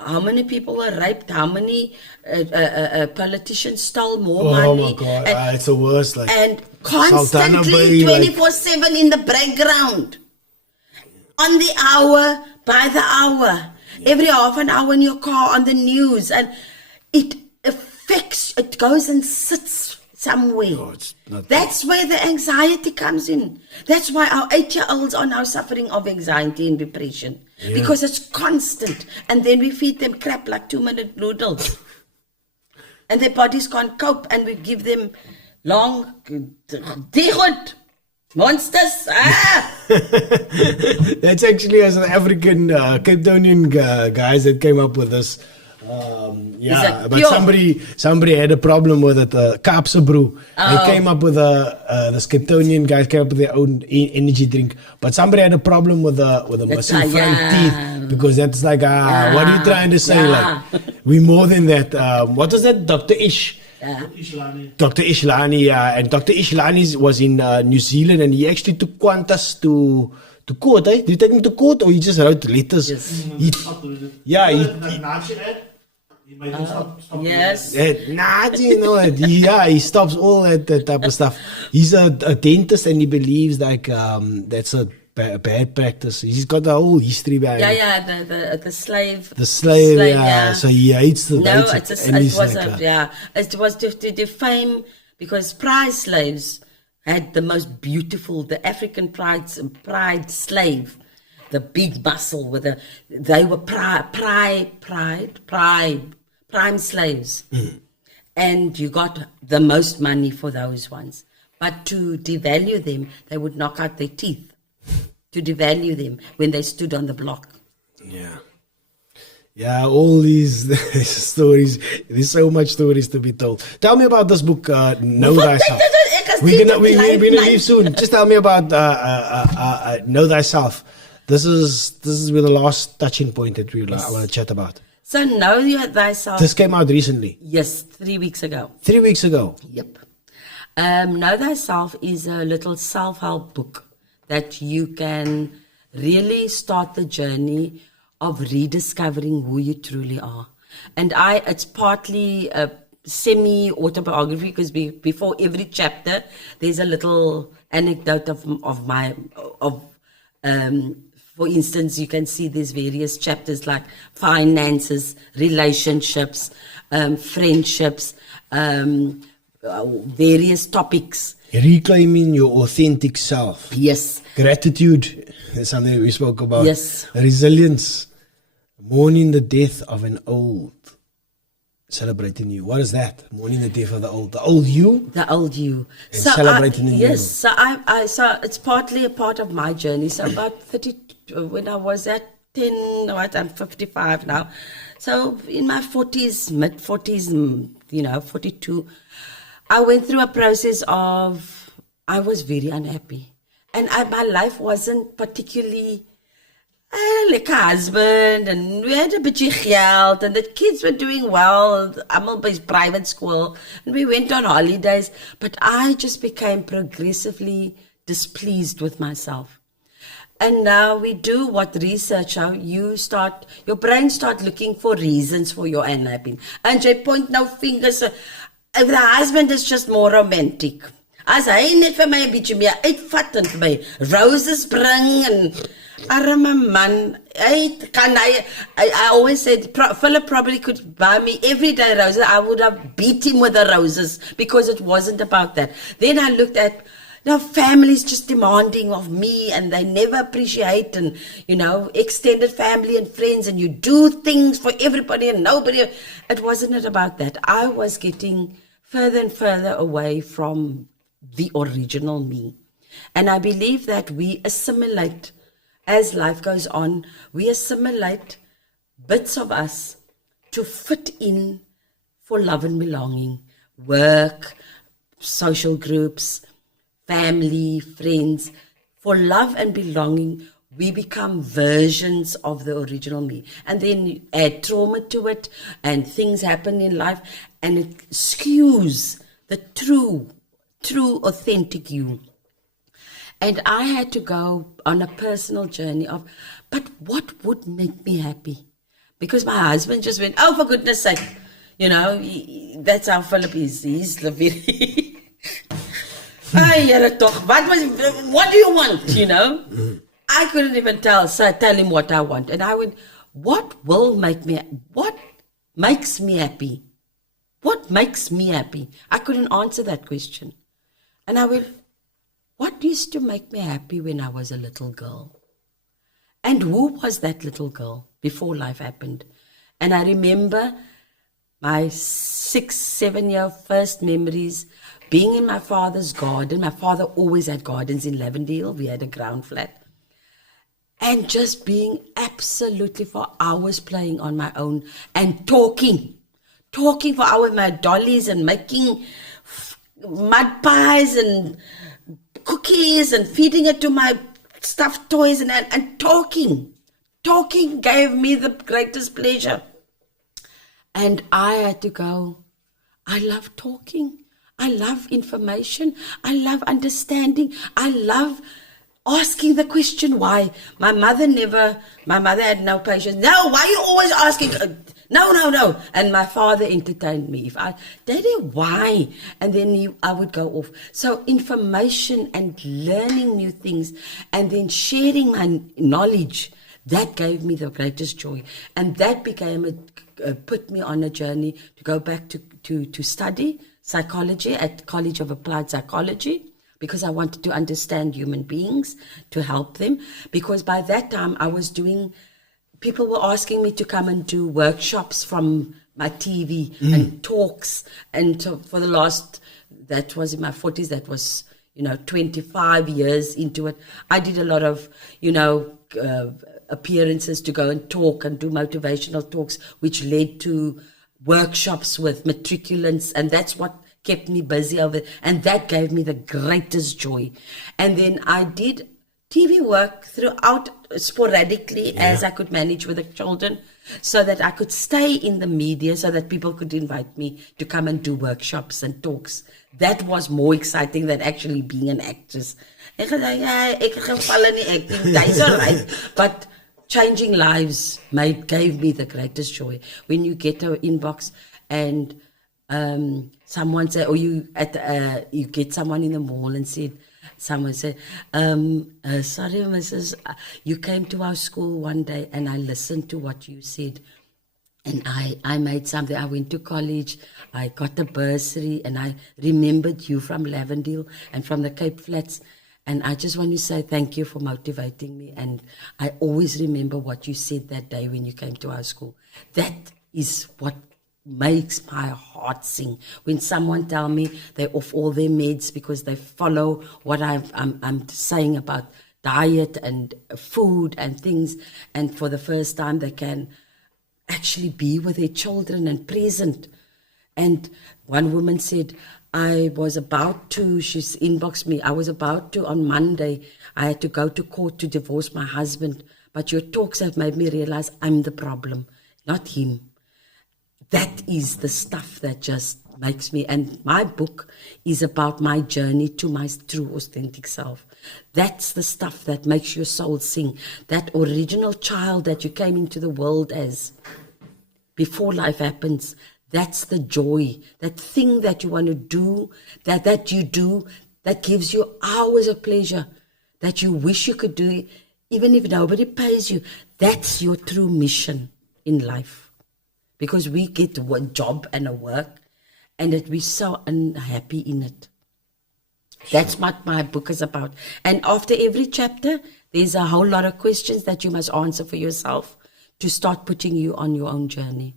How many people were raped? How many politicians stole more money? Oh my God, it's the worst. And constantly, 24/7 in the background. On the hour, by the hour. Every half an hour in your car, on the news. And it affects, it goes and sits somewhere. Oh, that's where the anxiety comes in. That's why our 8-year-olds are now suffering of anxiety and depression. Yeah. Because it's constant. And then we feed them crap like 2-minute noodles. And their bodies can't cope. And we give them long, digot, monsters. That's actually as an African Cape Townian guys that came up with this. But somebody had a problem with it. Kaapse brew. They came up with the Skeptonian guys came up with their own energy drink. But somebody had a problem with the massive front teeth because that's like what are you trying to say? Yeah. Like we more than that. What was that? Dr. Ish. Dr. Ishlani, yeah, and Dr. Ishlani was in New Zealand, and he actually took Qantas to court. Did you take him to court, or he just wrote letters? Yes. He stops all that type of stuff. He's a dentist, and he believes like that's a bad practice. He's got a whole history behind it. The slave. The slave, yeah. So he hates the it was to defame because prize slaves had the most beautiful, the African pride slave, the big muscle they were prime slaves. And you got the most money for those ones. But to devalue them, they would knock out their teeth. To devalue them when they stood on the block. Yeah. Yeah, all these stories. There's so much stories to be told. Tell me about this book, Know Thyself. We're gonna leave soon. Just tell me about Know Thyself. This is where the last touching point that I want to chat about. So Know Thyself. This came out recently. Yes, 3 weeks ago. 3 weeks ago. Yep. Know Thyself is a little self-help book that you can really start the journey of rediscovering who you truly are. And it's partly a semi-autobiography because before every chapter, there's a little anecdote for instance, you can see there's various chapters like finances, relationships, friendships, various topics. Reclaiming your authentic self. Yes. Gratitude is something we spoke about. Yes. Resilience. Mourning the death of an old. Celebrating you. What is that? Mourning the death of the old. The old you? The old you. And celebrating the new. Yes. So so it's partly a part of my journey. So about when I was at 10, I'm 55 now. So in my 40s, mid 40s, 42, I went through a process of, I was very unhappy. And my life wasn't particularly like a husband, and we had a bit of geld, and the kids were doing well. I'm all by private school, and we went on holidays. But I just became progressively displeased with myself. And now we do what research how your brain start looking for reasons for your unhappiness. And you point no fingers. If the husband is just more romantic. As hy net vir my 'n bietjie meer uitvat en vir my roses bring en arme man, I always said Philip probably could buy me every day roses. I would have beat him with the roses because it wasn't about that. Then I looked at families just demanding of me, and they never appreciate, and extended family and friends, and you do things for everybody and nobody. It wasn't about that. I was getting further and further away from the original me. And I believe that we assimilate, as life goes on, we assimilate bits of us to fit in for love and belonging, work, social groups, family, friends. For love and belonging, we become versions of the original me. And then you add trauma to it, and things happen in life, and it skews the true, authentic you. And I had to go on a personal journey of, but what would make me happy? Because my husband just went, oh, for goodness sake, that's how Philip is. He's the very... what do you want, I couldn't even tell him what I want. And I went, what makes me happy? What makes me happy? I couldn't answer that question. And I went, what used to make me happy when I was a little girl? And who was that little girl before life happened? And I remember my 6-7-year first memories being in my father's garden. My father always had gardens in Lavendale. We had a ground flat. And just being absolutely for hours playing on my own and talking for hours, my dollies, and making mud pies and cookies and feeding it to my stuffed toys and talking. Talking gave me the greatest pleasure. And I had to go, I love talking. I love information. I love understanding. I love asking the question why. My mother had no patience. No, why are you always asking? No. And my father entertained me. Daddy, why? And then I would go off. So information and learning new things and then sharing my knowledge, that gave me the greatest joy. And that put me on a journey to go back to study psychology at College of Applied Psychology, because I wanted to understand human beings, to help them. Because by that time people were asking me to come and do workshops from my TV and talks. And for the last, that was in my 40s, that was, 25 years into it. I did a lot of, appearances to go and talk and do motivational talks, which led to workshops with matriculants, and that's what kept me busy over, and that gave me the greatest joy. And then I did TV work throughout sporadically as I could manage with the children, so that I could stay in the media, so that people could invite me to come and do workshops and talks. That was more exciting than actually being an actress. Ek gaan val in die acting, that's all right. But changing lives gave me the greatest joy. When you get an inbox and someone say, or you get someone in the mall and someone said, sorry, Mrs., you came to our school one day and I listened to what you said. And I made something. I went to college, I got a bursary, and I remembered you from Lavendale and from the Cape Flats. And I just want to say thank you for motivating me. And I always remember what you said that day when you came to our school. That is what makes my heart sing. When someone tell me they're off all their meds because they follow what I'm saying about diet and food and things. And for the first time, they can actually be with their children and present. And one woman said, she's inboxed me, I was about to, on Monday, I had to go to court to divorce my husband, but your talks have made me realize I'm the problem, not him. That is the stuff that just makes me, and my book is about my journey to my true authentic self. That's the stuff that makes your soul sing. That original child that you came into the world as before life happens, that's the joy, that thing that you want to do, that you do, that gives you hours of pleasure, that you wish you could do, even if nobody pays you. That's your true mission in life. Because we get a job and a work, and that we're so unhappy in it. That's what my book is about. And after every chapter, there's a whole lot of questions that you must answer for yourself to start putting you on your own journey.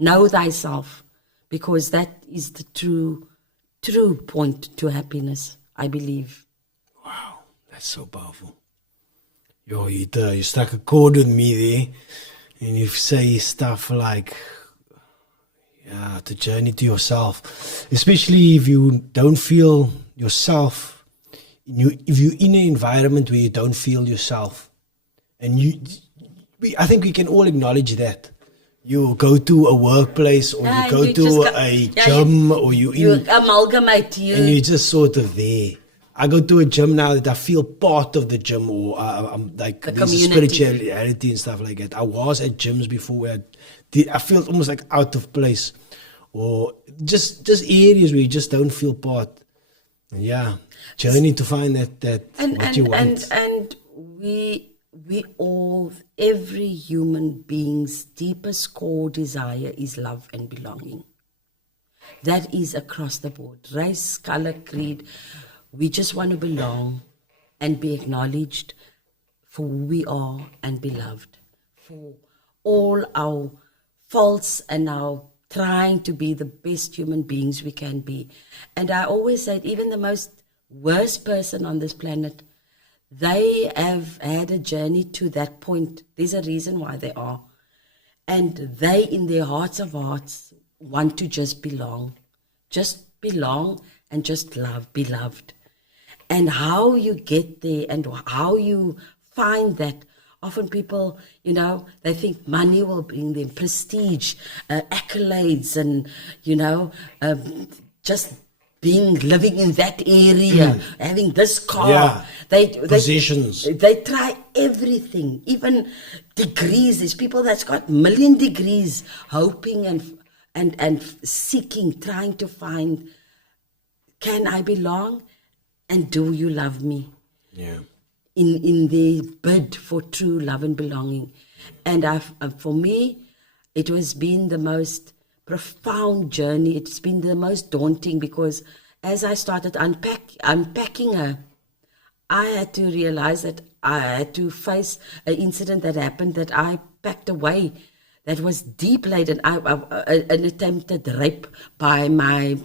Know thyself, because that is the true point to happiness, I believe. Wow, that's so powerful. You struck a chord with me there, and you say stuff like, the journey to yourself, especially if you don't feel yourself, if you're in an environment where you don't feel yourself, and I think we can all acknowledge that. You go to a workplace, or you go to a gym, or you amalgamate you, and you're just sort of there. I go to a gym now that I feel part of the gym, or I'm like there's a spirituality and stuff like that. I was at gyms before where I felt almost like out of place, or just areas where you just don't feel part. And journey to find that what you want. And we all, every human being's deepest core desire is love and belonging. That is across the board. Race, color, creed. We just want to belong and be acknowledged for who we are and beloved. For all our faults and our trying to be the best human beings we can be. And I always said, even the most worst person on this planet, they have had a journey to that point. There's a reason why they are. And they, in their hearts of hearts, want to just belong. Just belong and just be loved. And how you get there and how you find that. Often people, they think money will bring them prestige, accolades, and, just living in that area, having this car. Positions. They try everything, even degrees. There's people that's got 1 million degrees, hoping and seeking, trying to find, can I belong? And do you love me? Yeah. In the bid for true love and belonging. And for me, it has been the most profound journey. It's been the most daunting, because as I started unpacking her, I had to realize that I had to face an incident that happened that I packed away, that was deep laden, an attempted rape by my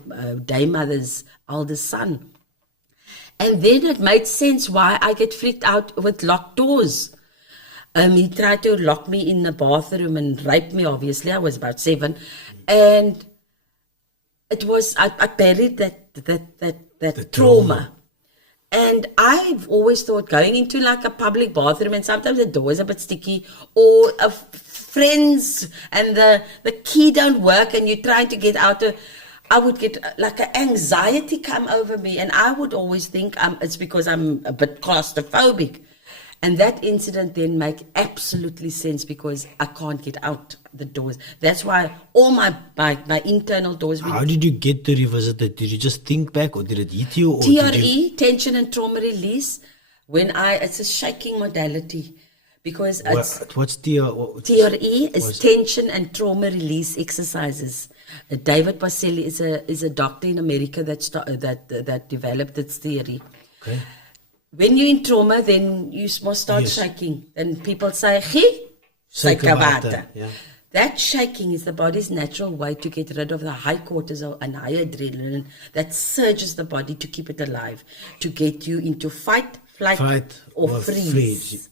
day mother's eldest son. And then it made sense why I get freaked out with locked doors. He tried to lock me in the bathroom and rape me, obviously. I was about 7. And it was, I buried that trauma. And I've always thought going into like a public bathroom, and sometimes the door is a bit sticky, or friends and the key don't work and you're trying to get out of, I would get like an anxiety come over me, and I would always think it's because I'm a bit claustrophobic. And that incident then make absolutely sense, because I can't get out the doors. That's why all my internal doors. How did you get to revisit it? Did you just think back, or did it hit you? Or TRE, tension and trauma release. It's a shaking modality, because what's TRE? TRE is tension and trauma release exercises. David Baselli is a doctor in America that developed its theory. Okay. When you're in trauma, then you must start shaking. And people say, Sekavata. Yeah. That shaking is the body's natural way to get rid of the high cortisol and high adrenaline that surges the body to keep it alive, to get you into fight, flight or freeze.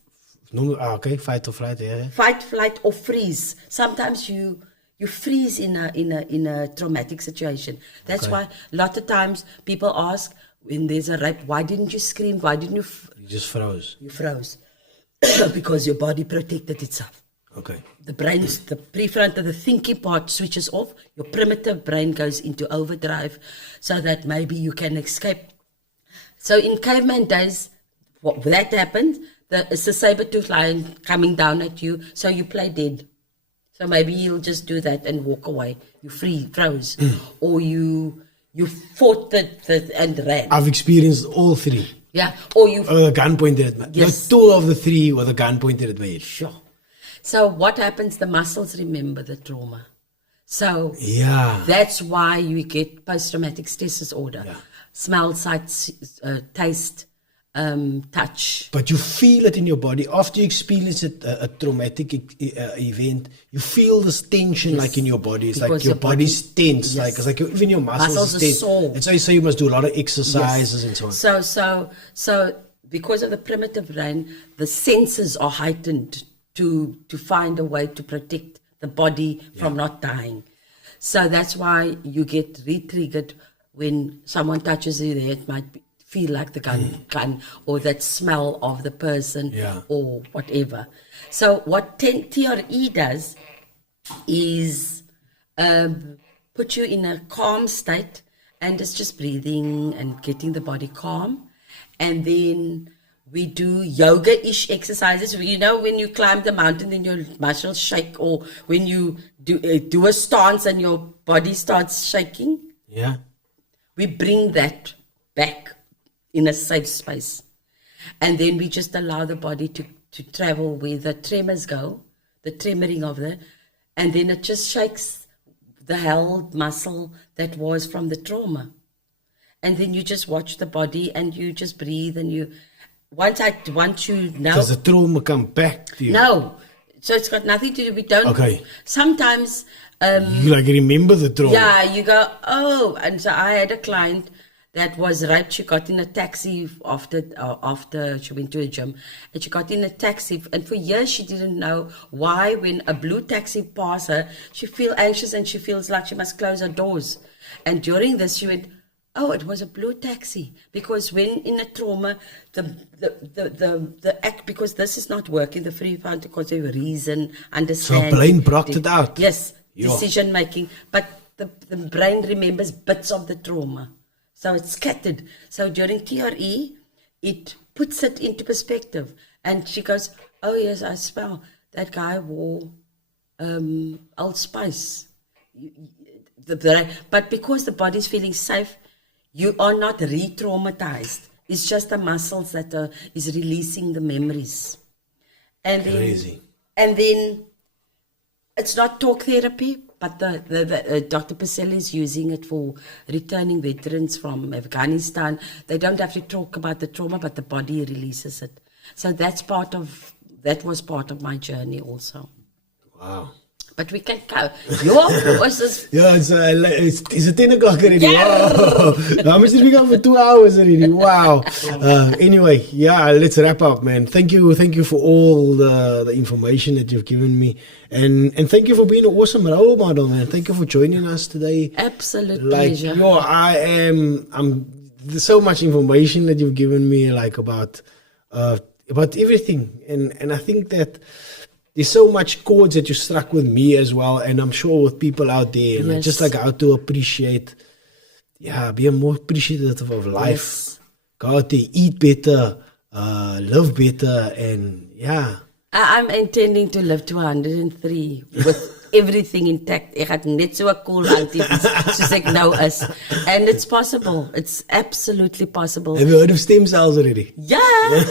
Okay, fight or flight, yeah. Fight, flight or freeze. Sometimes you freeze in a traumatic situation. That's why a lot of times people ask, when there's a rape, why didn't you scream? Why didn't you? You just froze. You froze. Because your body protected itself. Okay. The brain's, the prefrontal, the thinking part switches off. Your primitive brain goes into overdrive so that maybe you can escape. So in caveman days, what that happened, it's a saber-toothed lion coming down at you, so you play dead. So maybe you'll just do that and walk away. You froze. Or you fought and ran. I've experienced all 3. Yeah. Or you... a gun pointed at me. Yes. 2 of the 3 with a gun pointed at my head. Sure. So what happens? The muscles remember the trauma. So that's why you get post-traumatic stress disorder. Yeah. Smell, sight, taste, touch. But you feel it in your body. After you experience a traumatic event, you feel this tension like in your body. It's because like your body's tense. Like it's like even your muscles are tense. Sore. And so you must do a lot of exercises and so on. So because of the primitive brain, the senses are heightened to find a way to protect the body from not dying. So that's why you get re-triggered when someone touches you there. It might feel like the gun or that smell of the person or whatever. So what TRE does is put you in a calm state, and it's just breathing and getting the body calm. And then we do yoga-ish exercises. You know, when you climb the mountain, then your muscles shake, or when you do a stance and your body starts shaking. Yeah. We bring that back in a safe space. And then we just allow the body to travel where the tremors go, the tremoring of and then it just shakes the held muscle that was from the trauma. And then you just watch the body and you just breathe, and once you know. Does the trauma come back to you? No. So it's got nothing to do, we don't. Okay. Sometimes. You like remember the trauma. Yeah, you go, oh. And so I had a client that was raped. She got in a taxi after she went to a gym, and she got in a taxi, and for years she didn't know why when a blue taxi passed her, she feels anxious and she feels like she must close her doors. And during this she went, oh, it was a blue taxi. Because when in a trauma, the act, because this is not working, the prefrontal cortex, reason, understanding. So brain blocked it out. Yes, decision making. But the brain remembers bits of the trauma. So it's scattered. So during TRE, it puts it into perspective. And she goes, oh yes, I smell that guy wore Old Spice. But because the body's feeling safe, you are not re-traumatized. It's just the muscles that is releasing the memories. And then, crazy. And then it's not talk therapy, but the Dr. Pacelli is using it for returning veterans from Afghanistan. They don't have to talk about the trauma, but the body releases it. So that was part of my journey also. Wow. but we can go. Your voices. Yeah, it's 10 o'clock already. Yeah. Wow. How much did we go for 2 hours already? Wow. Anyway, yeah, let's wrap up, man. Thank you for all the information that you've given me. And thank you for being an awesome role model, man. Thank you for joining us today. Absolute Like, pleasure. there's so much information that you've given me, like about everything. And I think that there's so much chords that you struck with me as well, and I'm sure with people out there, like, Yes. just like how to appreciate, be more appreciative of life, Yes. go out there, eat better, live better, and I'm intending to live to 103 with everything intact. Ek het net so 'n cool auntie soos ek nou is. And it's possible. It's absolutely possible. Have you heard of stem cells already? Yeah,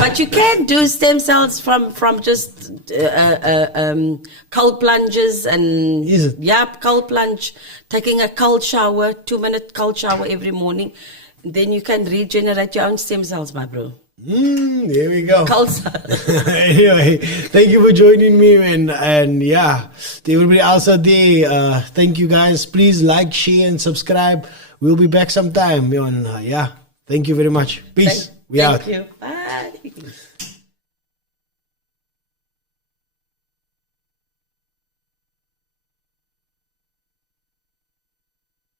but you can do stem cells from just cold plunges and Is it? cold plunge, taking a cold shower, 2-minute cold shower every morning. Then you can regenerate your own stem cells, my bro. There we go. Cold cells. Anyway, thank you for joining me, and to everybody else out there, thank you guys. Please like, share, and subscribe. We'll be back sometime. And thank you very much. Peace. We out. Thank you. Bye.